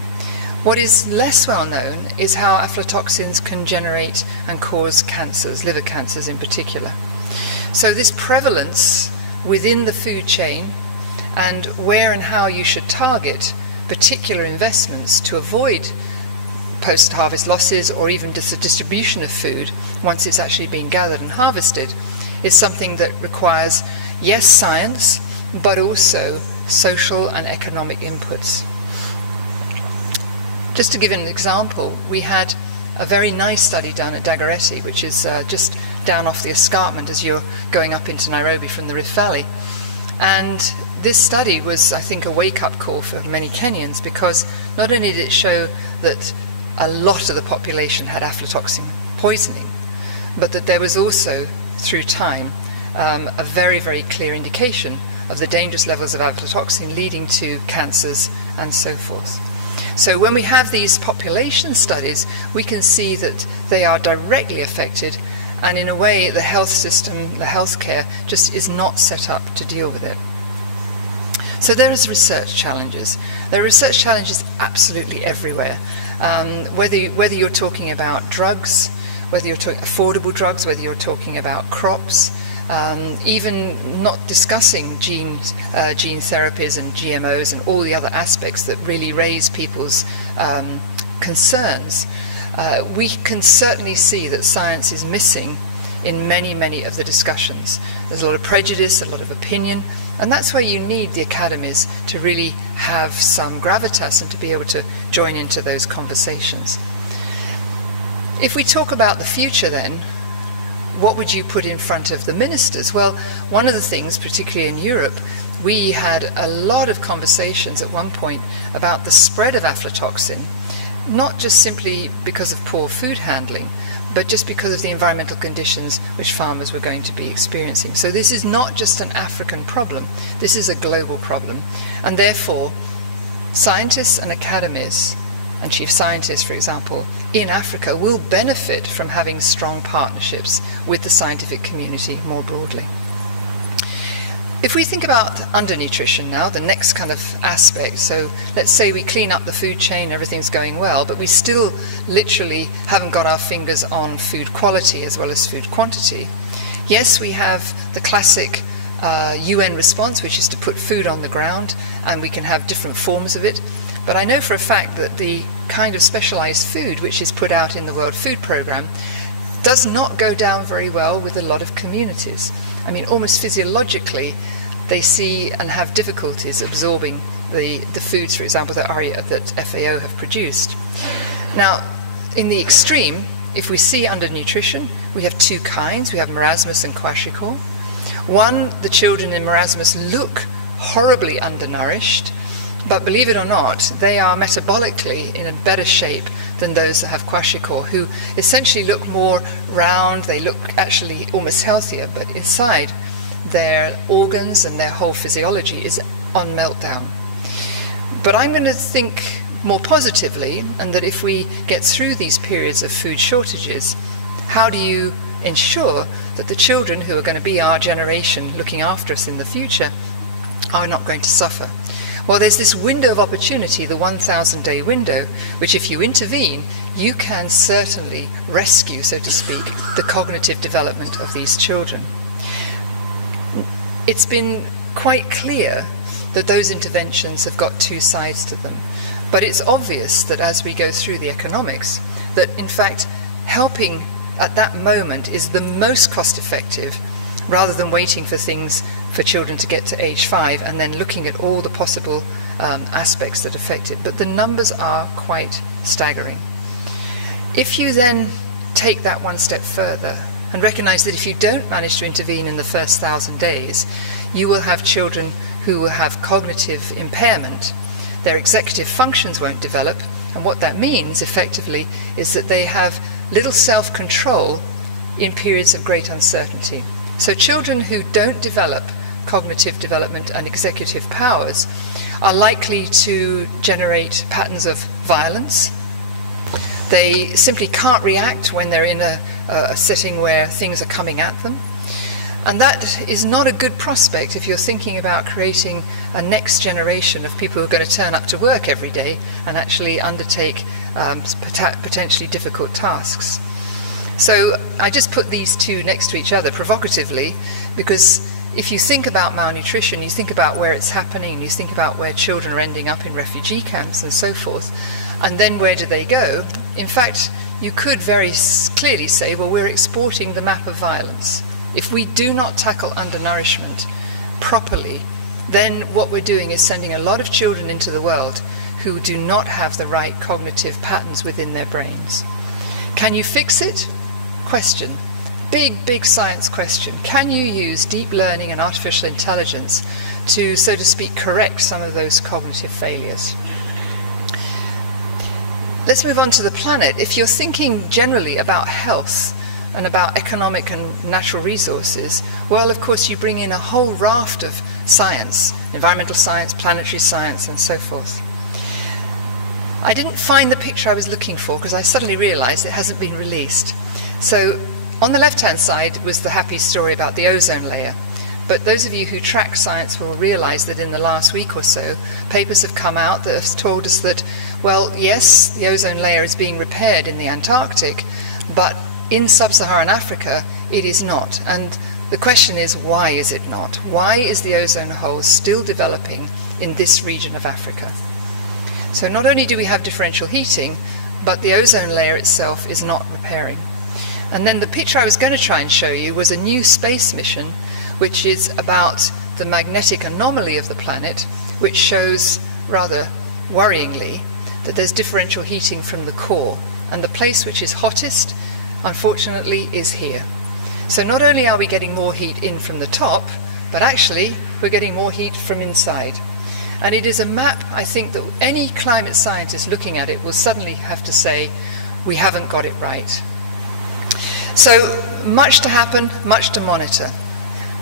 What is less well known is how aflatoxins can generate and cause cancers, liver cancers in particular. So this prevalence within the food chain and where and how you should target particular investments to avoid post-harvest losses or even distribution of food once it's actually been gathered and harvested is something that requires, yes, science, but also social and economic inputs. Just to give an example, we had a very nice study done at Dagoretti, which is just down off the escarpment as you're going up into Nairobi from the Rift Valley. And this study was, I think, a wake-up call for many Kenyans, because not only did it show that a lot of the population had aflatoxin poisoning, but that there was also, through time, a very, very clear indication of the dangerous levels of aflatoxin leading to cancers and so forth. So when we have these population studies, we can see that they are directly affected, and in a way the health system, the healthcare, just is not set up to deal with it. So there is research challenges. There are research challenges absolutely everywhere. Whether you're talking about drugs, whether you're talking affordable drugs, whether you're talking about crops, even not discussing gene therapies and GMOs and all the other aspects that really raise people's concerns, we can certainly see that science is missing in many, many of the discussions. There's a lot of prejudice, a lot of opinion, and that's why you need the academies to really have some gravitas and to be able to join into those conversations. If we talk about the future then, what would you put in front of the ministers? Well, one of the things, particularly in Europe, we had a lot of conversations at one point about the spread of aflatoxin, not just simply because of poor food handling, but just because of the environmental conditions which farmers were going to be experiencing. So this is not just an African problem, this is a global problem. And therefore, scientists and academies, and chief scientists, for example, in Africa will benefit from having strong partnerships with the scientific community more broadly. If we think about undernutrition now, the next kind of aspect, so let's say we clean up the food chain, everything's going well, but we still literally haven't got our fingers on food quality as well as food quantity. Yes, we have the classic UN response, which is to put food on the ground, and we can have different forms of it. But I know for a fact that the kind of specialized food which is put out in the World Food Programme does not go down very well with a lot of communities. I mean, almost physiologically, they see and have difficulties absorbing the foods, for example, that FAO have produced. Now, in the extreme, if we see undernutrition, we have two kinds. We have marasmus and kwashiorkor. One, the children in marasmus look horribly undernourished, but believe it or not, they are metabolically in a better shape than those that have kwashiorkor, who essentially look more round, they look actually almost healthier, but inside their organs and their whole physiology is on meltdown. But I'm going to think more positively, and that if we get through these periods of food shortages, how do you ensure that the children who are going to be our generation looking after us in the future are not going to suffer? Well, there's this window of opportunity, the 1,000-day window, which if you intervene, you can certainly rescue, so to speak, the cognitive development of these children. It's been quite clear that those interventions have got two sides to them. But it's obvious that as we go through the economics, that in fact helping at that moment is the most cost-effective, rather than waiting for things for children to get to age 5 and then looking at all the possible aspects that affect it. But the numbers are quite staggering. If you then take that one step further and recognize that if you don't manage to intervene in the first 1,000 days, you will have children who will have cognitive impairment. Their executive functions won't develop, and what that means effectively is that they have little self-control in periods of great uncertainty. So children who don't develop cognitive development and executive powers are likely to generate patterns of violence. They simply can't react when they're in a setting where things are coming at them. And that is not a good prospect if you're thinking about creating a next generation of people who are going to turn up to work every day and actually undertake potentially difficult tasks. So I just put these two next to each other provocatively, because if you think about malnutrition, you think about where it's happening, you think about where children are ending up in refugee camps and so forth, and then where do they go? In fact, you could very clearly say, well, we're exporting the map of violence. If we do not tackle undernourishment properly, then what we're doing is sending a lot of children into the world who do not have the right cognitive patterns within their brains. Can you fix it? Question. big science question. Can you use deep learning and artificial intelligence to, so to speak, correct some of those cognitive failures? Let's move on to the planet. If you're thinking generally about health and about economic and natural resources, well, of course, you bring in a whole raft of science, environmental science, planetary science, and so forth. I didn't find the picture I was looking for because I suddenly realized it hasn't been released. So on the left-hand side was the happy story about the ozone layer. But those of you who track science will realize that in the last week or so, papers have come out that have told us that, well, yes, the ozone layer is being repaired in the Antarctic, but in sub-Saharan Africa, it is not. And the question is, why is it not? Why is the ozone hole still developing in this region of Africa? So not only do we have differential heating, but the ozone layer itself is not repairing. And then the picture I was going to try and show you was a new space mission, which is about the magnetic anomaly of the planet, which shows, rather worryingly, that there's differential heating from the core. And the place which is hottest, unfortunately, is here. So not only are we getting more heat in from the top, but actually we're getting more heat from inside. And it is a map, I think, that any climate scientist looking at it will suddenly have to say, we haven't got it right. So much to happen, much to monitor.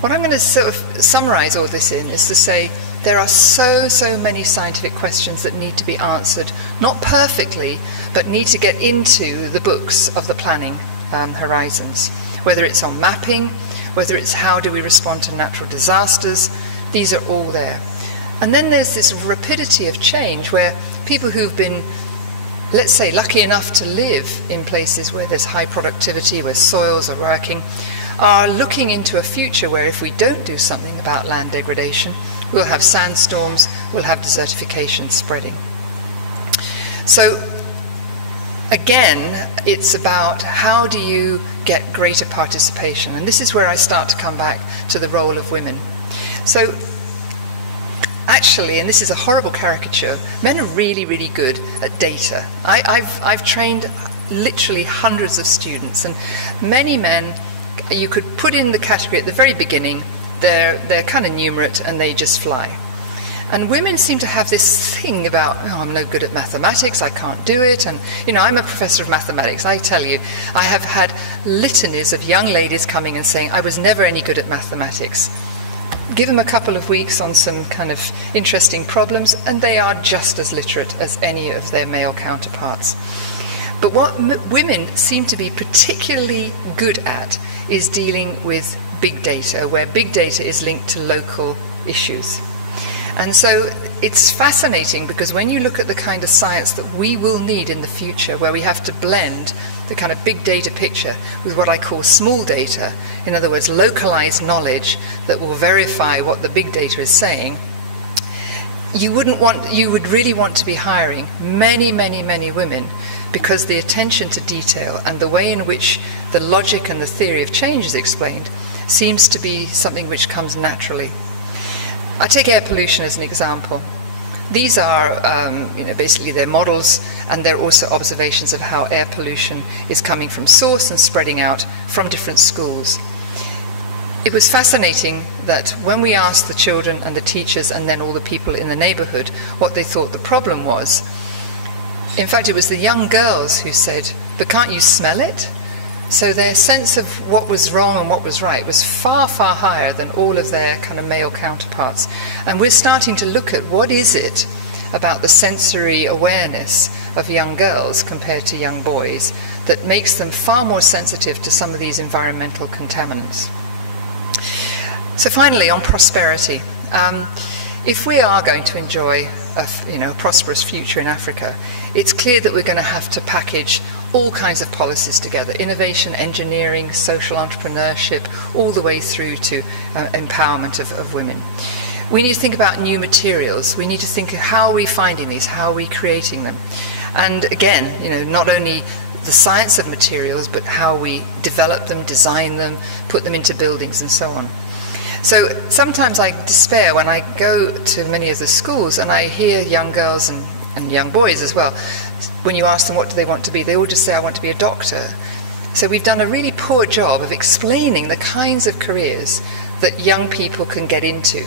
What I'm going to sort of summarize all this in is to say there are so many scientific questions that need to be answered, not perfectly, but need to get into the books of the planning horizons. Whether it's on mapping, whether it's how do we respond to natural disasters, these are all there. And then there's this rapidity of change where people who've been, let's say, lucky enough to live in places where there's high productivity, where soils are working, are looking into a future where if we don't do something about land degradation, we'll have sandstorms, we'll have desertification spreading. So again, it's about how do you get greater participation? And this is where I start to come back to the role of women. So actually, and this is a horrible caricature, men are really good at data. I've trained literally hundreds of students, and many men you could put in the category at the very beginning, they're kind of numerate and they just fly. And women seem to have this thing about, oh, I'm no good at mathematics, I can't do it. And, you know, I'm a professor of mathematics. I tell you, I have had litanies of young ladies coming and saying, I was never any good at mathematics. Give them a couple of weeks on some kind of interesting problems, and they are just as literate as any of their male counterparts. But what women seem to be particularly good at is dealing with big data, where big data is linked to local issues. And so it's fascinating because when you look at the kind of science that we will need in the future, where we have to blend the kind of big data picture with what I call small data, in other words, localized knowledge that will verify what the big data is saying, you would really want to be hiring many women, because the attention to detail and the way in which the logic and the theory of change is explained seems to be something which comes naturally. I take air pollution as an example. These are, basically they're models, and they're also observations of how air pollution is coming from source and spreading out from different schools. It was fascinating that when we asked the children and the teachers and then all the people in the neighborhood what they thought the problem was, in fact, it was the young girls who said, but can't you smell it? So their sense of what was wrong and what was right was far higher than all of their kind of male counterparts. And we're starting to look at what is it about the sensory awareness of young girls compared to young boys that makes them far more sensitive to some of these environmental contaminants. So finally, on prosperity. If we are going to enjoy a prosperous future in Africa, it's clear that we're going to have to package all kinds of policies together: innovation, engineering, social entrepreneurship, all the way through to empowerment of women. We need to think about new materials. We need to think of how are we finding these, how are we creating them. And again, not only the science of materials, but how we develop them, design them, put them into buildings and so on. So sometimes I despair when I go to many of the schools and I hear young girls and young boys as well, when you ask them what do they want to be, they all just say, I want to be a doctor. So we've done a really poor job of explaining the kinds of careers that young people can get into.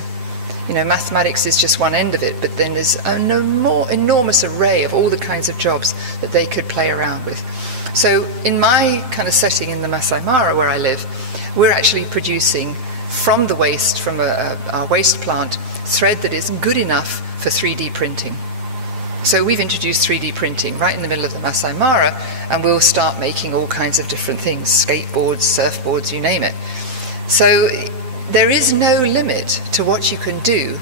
You know, mathematics is just one end of it, but then there's an enormous array of all the kinds of jobs that they could play around with. So in my kind of setting in the Masai Mara where I live, we're actually producing from the waste, from our waste plant, thread that is good enough for 3D printing. So we've introduced 3D printing right in the middle of the Masai Mara, and we'll start making all kinds of different things, skateboards, surfboards, you name it. So there is no limit to what you can do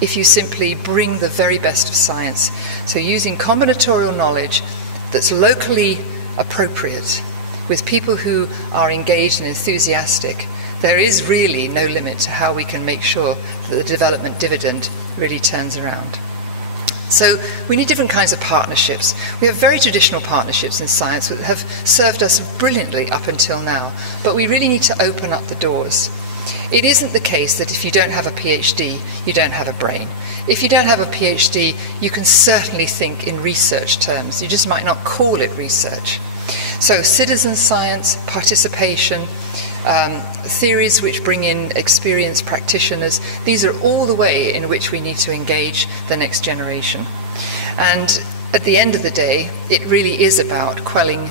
if you simply bring the very best of science. So using combinatorial knowledge that's locally appropriate with people who are engaged and enthusiastic, there is really no limit to how we can make sure that the development dividend really turns around. So we need different kinds of partnerships. We have very traditional partnerships in science that have served us brilliantly up until now, but we really need to open up the doors. It isn't the case that if you don't have a PhD, you don't have a brain. If you don't have a PhD, you can certainly think in research terms. You just might not call it research. So citizen science, participation, theories which bring in experienced practitioners, these are all the way in which we need to engage the next generation. And at the end of the day, it really is about quelling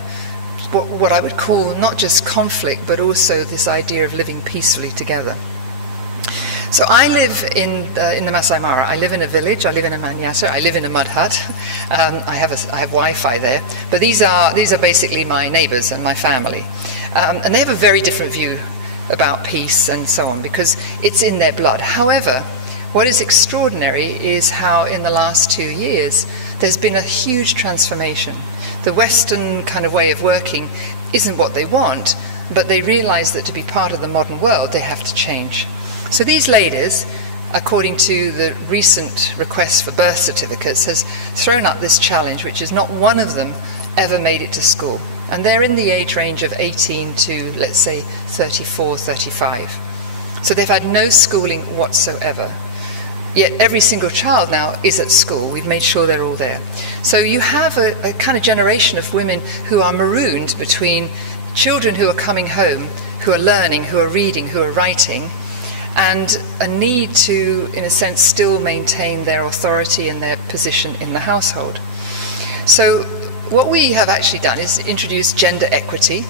what I would call not just conflict, but also this idea of living peacefully together. So I live in the Masai Mara. I live in a village. I live in a manyatta. I live in a mud hut. I have Wi-Fi there. But these are basically my neighbors and my family. And they have a very different view about peace and so on, because it's in their blood. However, what is extraordinary is how in the last 2 years there's been a huge transformation. The Western kind of way of working isn't what they want, but they realize that to be part of the modern world, they have to change. So these ladies, according to the recent requests for birth certificates, has thrown up this challenge, which is not one of them ever made it to school. And they're in the age range of 18 to, let's say, 34, 35. So they've had no schooling whatsoever. Yet every single child now is at school. We've made sure they're all there. So you have a kind of generation of women who are marooned between children who are coming home, who are learning, who are reading, who are writing, and a need to, in a sense, still maintain their authority and their position in the household. So what we have actually done is introduce gender equity,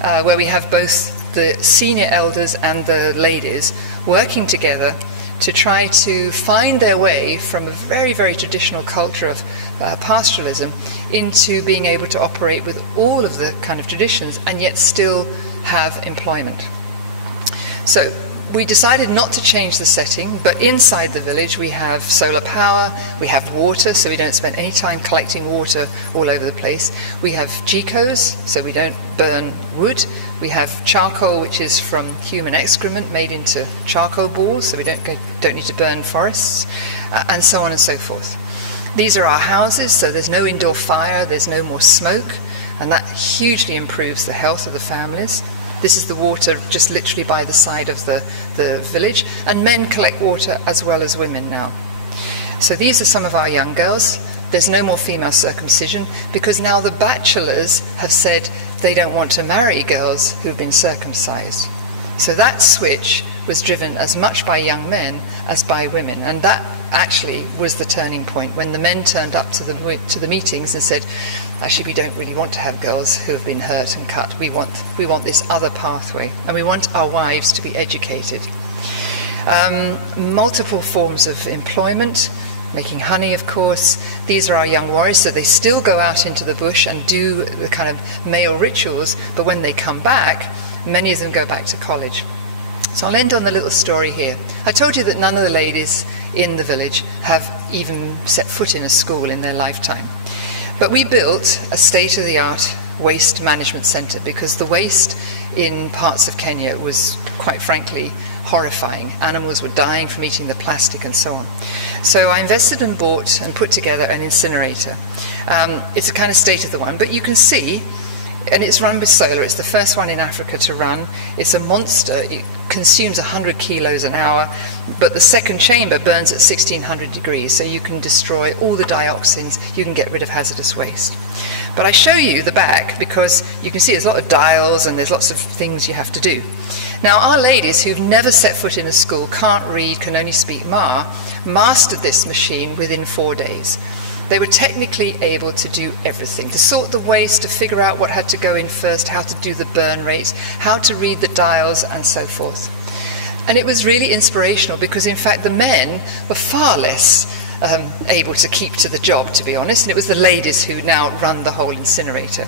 where we have both the senior elders and the ladies working together to try to find their way from a very, very traditional culture of pastoralism into being able to operate with all of the kind of traditions and yet still have employment. So we decided not to change the setting, but inside the village we have solar power, we have water, so we don't spend any time collecting water all over the place. We have GECOs, so we don't burn wood. We have charcoal, which is from human excrement made into charcoal balls, so we don't need to burn forests, and so on and so forth. These are our houses, so there's no indoor fire, there's no more smoke, and that hugely improves the health of the families. This is the water just literally by the side of the village, and men collect water as well as women now. So these are some of our young girls. There's no more female circumcision because now the bachelors have said they don't want to marry girls who've been circumcised. So that switch was driven as much by young men as by women, and that actually was the turning point when the men turned up to the meetings and said, actually, we don't really want to have girls who have been hurt and cut. We want this other pathway, and we want our wives to be educated. Multiple forms of employment, making honey, of course. These are our young warriors, so they still go out into the bush and do the kind of male rituals, but when they come back, many of them go back to college. So I'll end on the little story here. I told you that none of the ladies in the village have even set foot in a school in their lifetime. But we built a state-of-the-art waste management centre because the waste in parts of Kenya was, quite frankly, horrifying. Animals were dying from eating the plastic and so on. So I invested and bought and put together an incinerator. It's a kind of state-of-the-one, but you can see and it's run with solar. It's the first one in Africa to run. It's a monster. It consumes 100 kilos an hour, but the second chamber burns at 1600 degrees, so you can destroy all the dioxins, you can get rid of hazardous waste. But I show you the back because you can see there's a lot of dials and there's lots of things you have to do. Now, our ladies who've never set foot in a school, can't read, can only speak Ma, mastered this machine within 4 days. They were technically able to do everything, to sort the waste, to figure out what had to go in first, how to do the burn rates, how to read the dials, and so forth. And it was really inspirational because, in fact, the men were far less able to keep to the job, to be honest, and it was the ladies who now run the whole incinerator.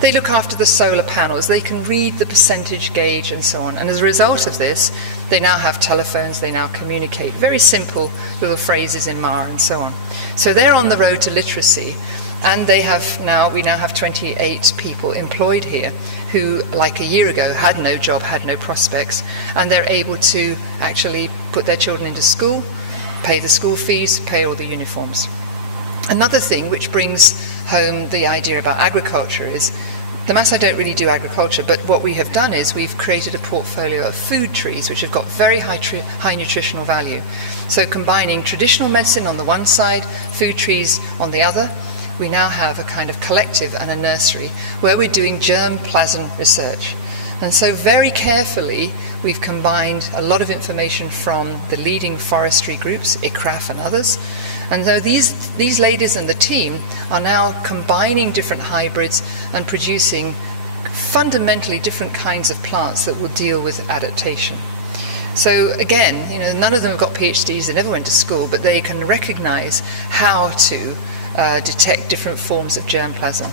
They look after the solar panels, they can read the percentage gauge and so on, and as a result of this, they now have telephones, they now communicate very simple little phrases in Ma and so on. So they're on the road to literacy, and we now have 28 people employed here who, like a year ago, had no job, had no prospects, and they're able to actually put their children into school, pay the school fees, pay all the uniforms. Another thing which brings home the idea about agriculture is, the Maasai don't really do agriculture, but what we have done is we've created a portfolio of food trees which have got very high nutritional value. So combining traditional medicine on the one side, food trees on the other, we now have a kind of collective and a nursery where we're doing germplasm research. And so very carefully, we've combined a lot of information from the leading forestry groups, ICRAF and others. And so these ladies and the team are now combining different hybrids and producing fundamentally different kinds of plants that will deal with adaptation. So again, none of them have got PhDs, they never went to school, but they can recognize how to detect different forms of germplasm.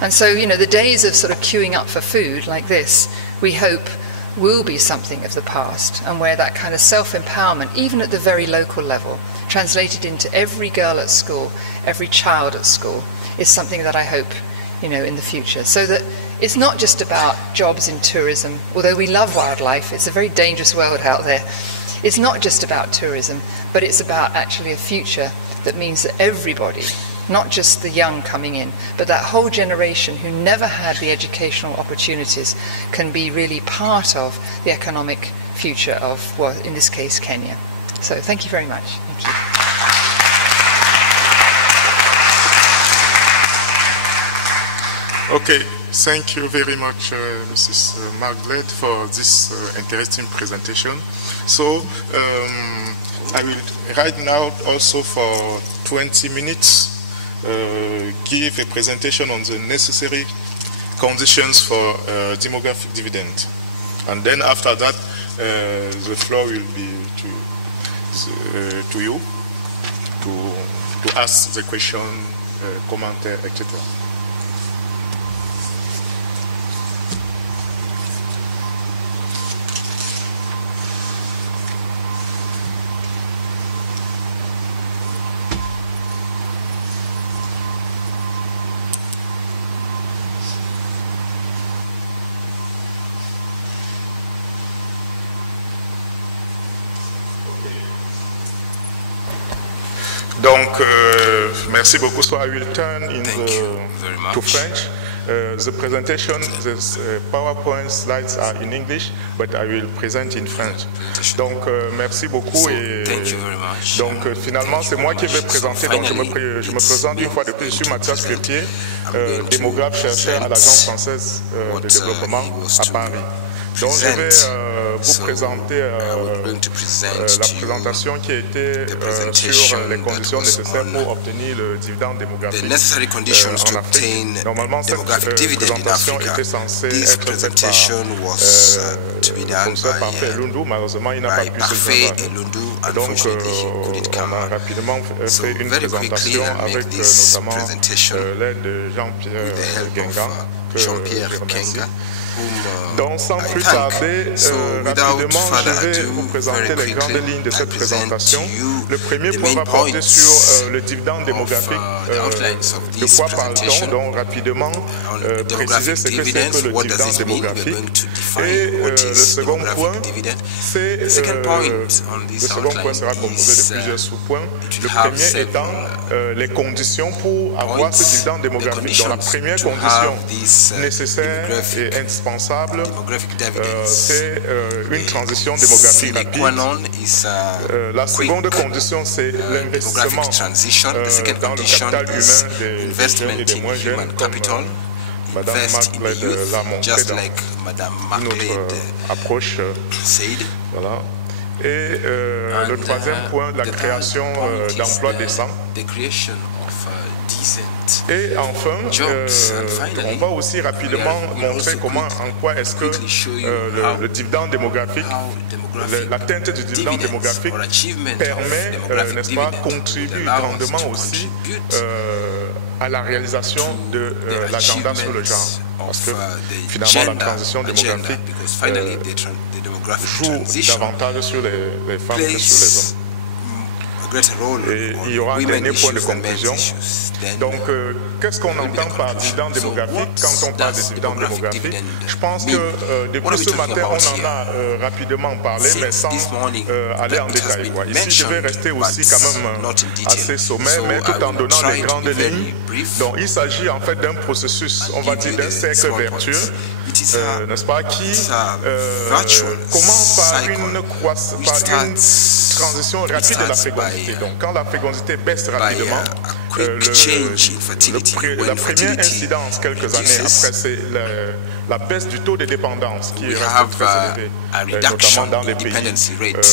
And so, the days of sort of queuing up for food like this, we hope will be something of the past, and where that kind of self-empowerment, even at the very local level, translated into every girl at school, every child at school, is something that I hope, in the future. So that it's not just about jobs in tourism, although we love wildlife, it's a very dangerous world out there. It's not just about tourism, but it's about actually a future that means that everybody, not just the young coming in, but that whole generation who never had the educational opportunities can be really part of the economic future of, well, in this case, Kenya. So thank you very much. Thank you. Okay, thank you very much, Mrs. Margaret, for this interesting presentation. So I will right now also for 20 minutes give a presentation on the necessary conditions for demographic dividend. And then after that, the floor will be to you to ask the question, comment, etc. Donc, merci beaucoup. So I will turn to French. The presentation, the PowerPoint slides are in English, but I will present in French. Donc, merci beaucoup. Et donc, finalement, c'est moi qui vais présenter. Donc, je me présente une fois de plus. Je suis Mathias Clépier, démographe chercheur à l'Agence française de développement à Paris. Donc, je vais vous présenter la présentation qui a été sur les conditions nécessaires pour obtenir le dividende démographique en Afrique. Normalement, cette présentation était censée être faite par professeur Parfait Lundu. Malheureusement, il n'a pas pu se joindre. Donc, on a rapidement fait une présentation avec notamment l'aide de Jean-Pierre Gengan, que je remercie. Donc sans plus tarder, rapidement, je vais vous présenter les grandes lignes de cette présentation. Le premier point va porter sur le dividende démographique. De quoi parle-t-on? Donc rapidement, préciser ce que c'est que le dividende démographique. Et le second point, c'est le second point sera composé de plusieurs sous-points. Le premier étant les conditions pour avoir ce dividende démographique. Donc la première condition nécessaire et indispensable, c'est une transition démographique rapide. La seconde condition, c'est l'investissement dans le capital humain des jeunes et des moins jeunes, comme Madame Mark l'a montré dans notre approche. Voilà. Et le troisième point, la création d'emplois décents. Et enfin, on va aussi rapidement montrer comment, en quoi est-ce que le dividende démographique, l'atteinte du dividende démographique permet, n'est-ce pas, contribue grandement aussi à la réalisation de l'agenda sur le genre. Parce que finalement, la transition démographique joue davantage sur les femmes que sur les hommes. Et il y aura un dernier point de conclusion. Donc, qu'est-ce qu'on entend par dividende démographique quand on parle de dividende démographique? Je pense que depuis ce matin, on en a rapidement parlé, mais sans aller en détail. Ici, je vais rester aussi quand même assez sommaire, mais tout en donnant les grandes lignes. Donc, il s'agit en fait d'un processus, on va dire d'un cercle vertueux, n'est-ce pas, qui commence par une transition rapide de la fécondité. Donc, quand la fécondité baisse rapidement, la première incidence quelques années après, c'est la baisse du taux de dépendance qui reste très élevé, notamment dans les pays d'Afrique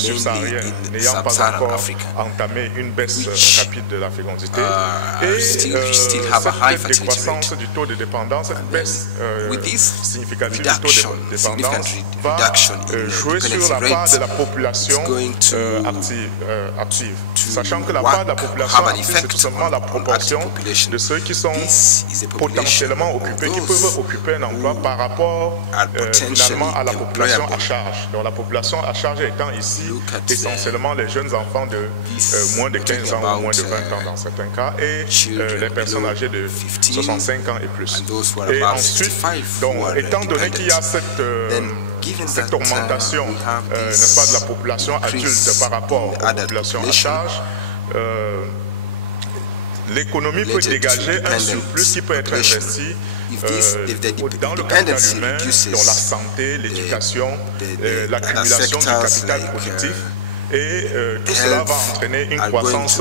subsaharienne, n'ayant pas encore entamé une baisse rapide de la fécondité. Et cette décroissance du taux de dépendance, cette baisse significative du taux de dépendance va jouer sur la part de la population active. Sachant que la part de la population active, c'est tout simplement la proportion de ceux qui sont potentiellement occupés, qui peuvent occuper un emploi par rapport finalement à la population à charge. Donc la population à charge étant ici essentiellement les jeunes enfants de moins de 15 ans ou moins de 20 ans dans certains cas, et les personnes âgées de 65 ans et plus. Et ensuite, donc, étant donné qu'il y a cette augmentation, n'est-ce pas, de la population adulte par rapport aux populations à charge, l'économie peut dégager un surplus qui peut être investi dans le capital humain, dans la santé, l'éducation, l'accumulation du capital productif. Et tout cela va entraîner une croissance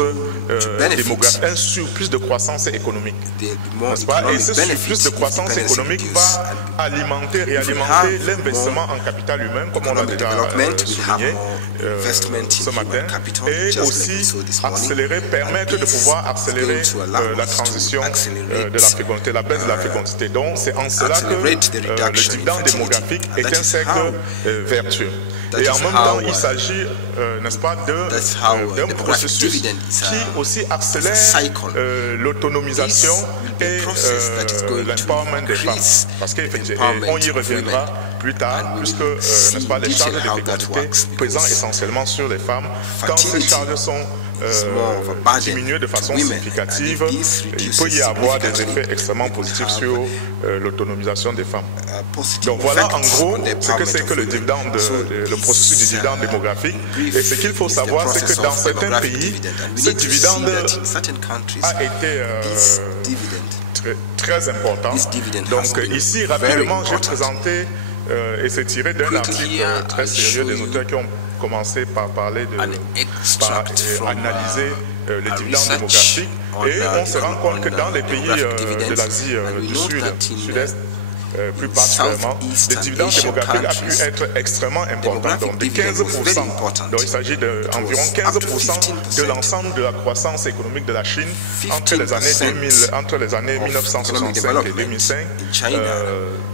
démographique, un surplus de croissance économique, n'est-ce pas? Et ce surplus de croissance économique va alimenter, réalimenter l'investissement en capital humain, comme on l'a déjà souligné ce matin, et aussi accélérer, permettre de pouvoir accélérer la transition de la fécondité, la baisse de la fécondité. Donc c'est en cela que le dividende démographique est un cercle vertueux. Et en même temps, il s'agit, n'est-ce pas, d'un processus qui aussi accélère l'autonomisation et l'empowerment des femmes. Parce qu'on y reviendra plus tard, puisque, n'est-ce pas, les charges de fécondité pèsent essentiellement sur les femmes. Quand ces charges sont diminuer de façon significative, il peut y avoir des effets extrêmement positifs sur l'autonomisation des femmes. Donc voilà en gros ce que c'est que le dividende, le processus du dividende démographique. Et ce qu'il faut savoir, c'est que dans certains pays, ce dividende a été très important. Donc ici, rapidement, j'ai présenté et c'est tiré d'un article très sérieux des auteurs qui ont commencé par parler par analyser les dividendes démographiques, et on se rend compte que dans les pays de l'Asie du Sud-Est, plus particulièrement, le dividende démographique a pu être extrêmement important, donc de 15%. Donc il s'agit d'environ 15% de l'ensemble de la croissance économique de la Chine entre les années 1965 et 2005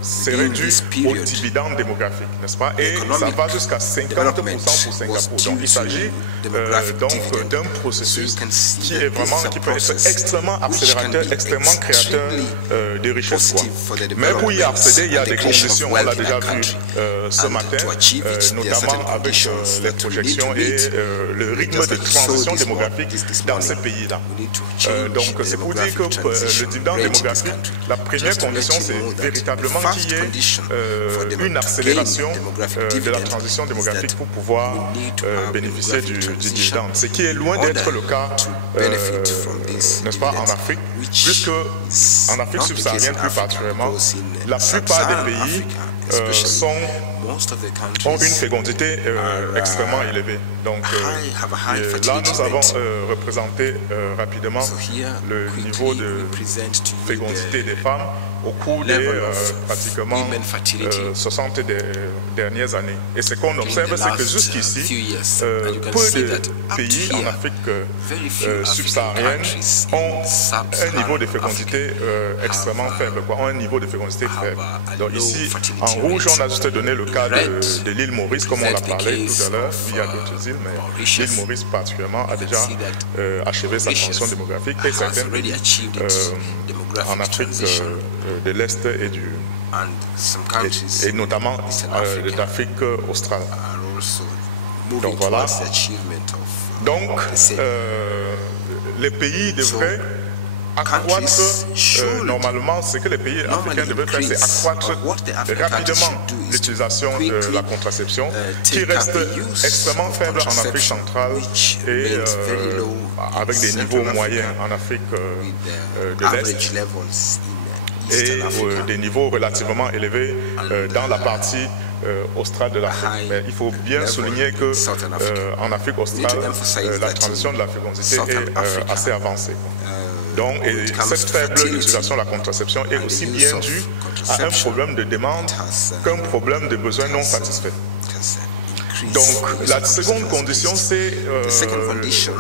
serait dû au dividende démographique, n'est-ce pas? Et ça va jusqu'à 50% pour Singapour. Donc il s'agit donc d'un processus qui est vraiment, qui peut être extrêmement accélérateur, extrêmement créateur de richesse. Mais pour y accéder, il y a des conditions, on l'a déjà vu ce matin, notamment avec les projections et le rythme de transition démographique dans ces pays-là. Donc c'est pour dire que le dividende démographique, la première condition, c'est véritablement qu'il y ait une accélération de la transition démographique pour pouvoir bénéficier du dividende, ce qui est loin d'être le cas, n'est-ce pas, en Afrique, puisque en Afrique subsaharienne plus particulièrement, la plupart des pays ont une fécondité extrêmement élevée. Donc là, nous avons représenté rapidement le niveau de fécondité des femmes au cours des pratiquement 60 dernières années. Et ce qu'on observe, c'est que jusqu'ici, peu de pays en Afrique subsaharienne ont un niveau de fécondité extrêmement faible, ont un niveau de fécondité faible. Donc ici, en rouge, on a juste donné le cas de l'île Maurice, comme on l'a parlé tout à l'heure. Il y a d'autres îles, mais l'île Maurice particulièrement a déjà achevé sa transition démographique et certains pays en Afrique de l'Est et notamment d'Afrique australe. Donc voilà. Donc les pays devraient accroître normalement, ce que les pays africains devraient faire, c'est accroître rapidement l'utilisation de la contraception, qui reste extrêmement faible en Afrique centrale et avec des niveaux moyens en Afrique de l'Est et des niveaux relativement élevés dans la partie australe de l'Afrique. Mais il faut bien souligner qu'en Afrique australe, la transition de la fécondité est assez avancée. Donc, cette faible utilisation de la contraception est aussi bien due à un problème de demande qu'un problème de besoins non satisfaits. Donc, la seconde condition, c'est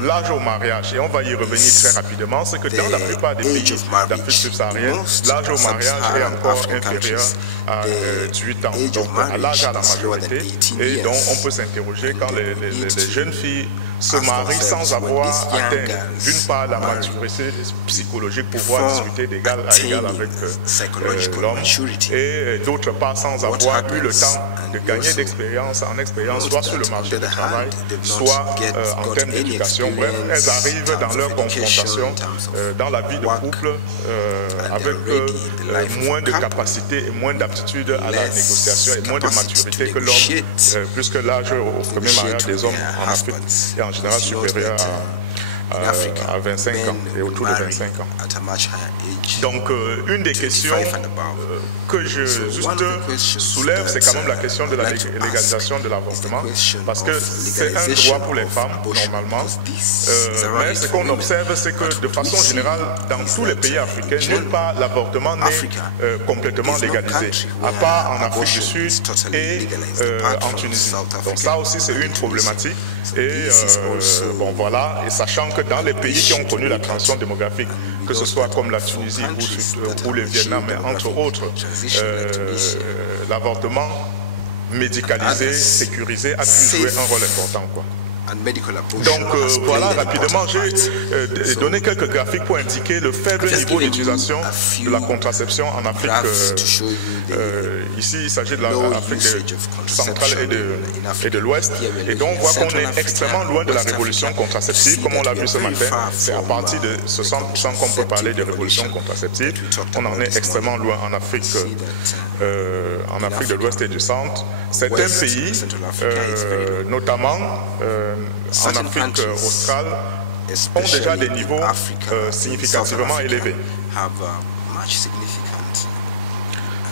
l'âge au mariage. Et on va y revenir très rapidement. C'est que dans la plupart des pays d'Afrique subsaharienne, l'âge au mariage est encore inférieur à 18 ans, donc à l'âge à la majorité. Et donc, on peut s'interroger quand les jeunes filles se marient sans avoir atteint, d'une part, la maturité psychologique pour pouvoir discuter d'égal à égal avec l'homme, et d'autre part, sans avoir eu le temps de gagner d'expérience en expérience, soit sur le marché du travail, soit en termes d'éducation. Bref, elles arrivent dans leur confrontation, dans la vie de couple, avec moins de capacité et moins d'aptitude à la négociation et moins de maturité que l'homme, puisque l'âge au premier mariage des hommes en Afrique est en général supérieur à 25 ans et autour de 25 ans. Donc, une des questions que je soulève, c'est quand même la question de la légalisation de l'avortement, parce que c'est un droit pour les femmes, normalement. Mais ce qu'on observe, c'est que de façon générale, dans tous les pays africains, nulle part l'avortement n'est complètement légalisé, à part en Afrique du Sud et en Tunisie. Donc ça aussi, c'est une problématique. Et bon, voilà, et sachant que dans les pays qui ont connu la transition démographique, que ce soit comme la Tunisie ou le Vietnam, mais entre autres, l'avortement médicalisé, sécurisé, a pu jouer un rôle important, quoi. Donc voilà, rapidement, j'ai donné quelques graphiques pour indiquer le faible niveau d'utilisation de la contraception en Afrique. Ici, il s'agit de l'Afrique centrale et de l'Ouest. Et donc, on voit qu'on est extrêmement loin de la révolution contraceptive, comme on l'a vu ce matin. C'est à partir de 60% qu'on peut parler de révolution contraceptive. On en est extrêmement loin en Afrique de l'Ouest et du Centre. Certains pays, notamment en Afrique australe, ont déjà des niveaux significativement élevés.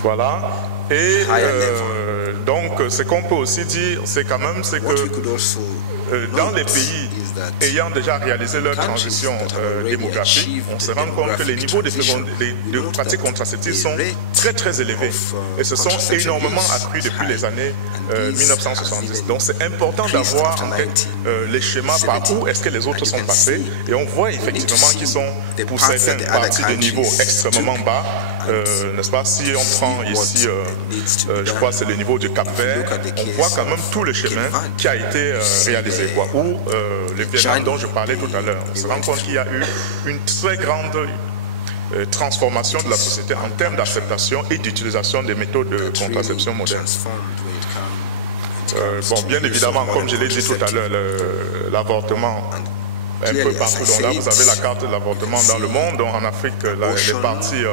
Voilà. Et donc, ce qu'on peut aussi dire, c'est quand même que dans les pays ayant déjà réalisé leur transition démographique, on se rend compte que les niveaux de pratiques contraceptives sont très très élevés et se sont énormément accrus depuis les années 1970. Donc c'est important d'avoir en tête les schémas par où est-ce que les autres sont passés, et on voit effectivement qu'ils sont pour certaines parties de niveau extrêmement bas, n'est-ce pas? Si on prend ici, je crois que c'est le niveau du Cap-Vert, on voit quand même tout le chemin qui a été réalisé, ou le Vietnam dont je parlais tout à l'heure. On se rend compte qu'il y a eu une très grande transformation de la société en termes d'acceptation et d'utilisation des méthodes de contraception modernes. Bon, bien évidemment, comme je l'ai dit tout à l'heure, l'avortement un peu partout. Donc là, vous avez la carte de l'avortement dans le monde. Donc en Afrique, les parties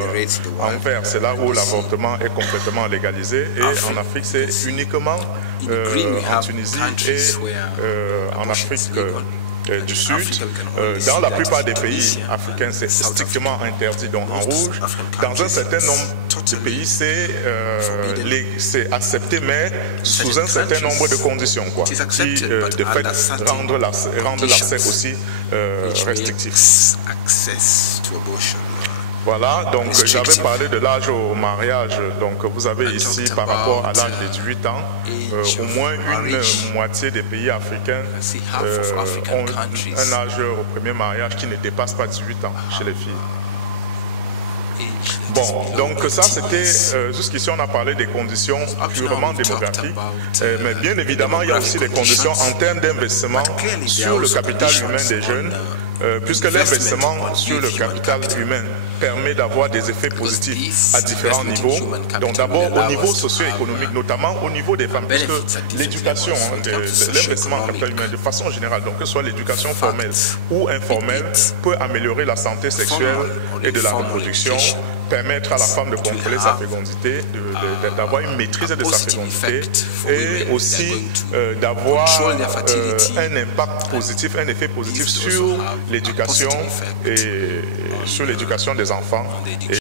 en vert, c'est là où l'avortement est complètement légalisé. Et en Afrique, c'est uniquement en Tunisie et en Afrique du Sud. Dans la plupart des pays africains, c'est strictement interdit, donc en rouge. Dans un certain nombre de pays, c'est accepté, mais sous un certain nombre de conditions, qui de fait rendent l'accès aussi restrictif. Voilà, donc j'avais parlé de l'âge au mariage. Donc vous avez ici, par rapport à l'âge de 18 ans, au moins une moitié des pays africains ont un âge au premier mariage qui ne dépasse pas 18 ans chez les filles. Bon, donc ça c'était, jusqu'ici on a parlé des conditions purement démographiques, mais bien évidemment il y a aussi des conditions en termes d'investissement sur le capital humain des jeunes, puisque l'investissement sur le capital humain permet d'avoir des effets positifs à différents niveaux. Donc d'abord au niveau socio-économique, notamment au niveau des femmes, puisque l'éducation, l'investissement en capital humain de façon générale, donc que ce soit l'éducation formelle ou informelle, peut améliorer la santé sexuelle et de la reproduction, permettre à la femme de contrôler sa fécondité, d'avoir une maîtrise de sa fécondité, et aussi d'avoir un impact positif, un effet positif sur l'éducation et sur l'éducation des enfants.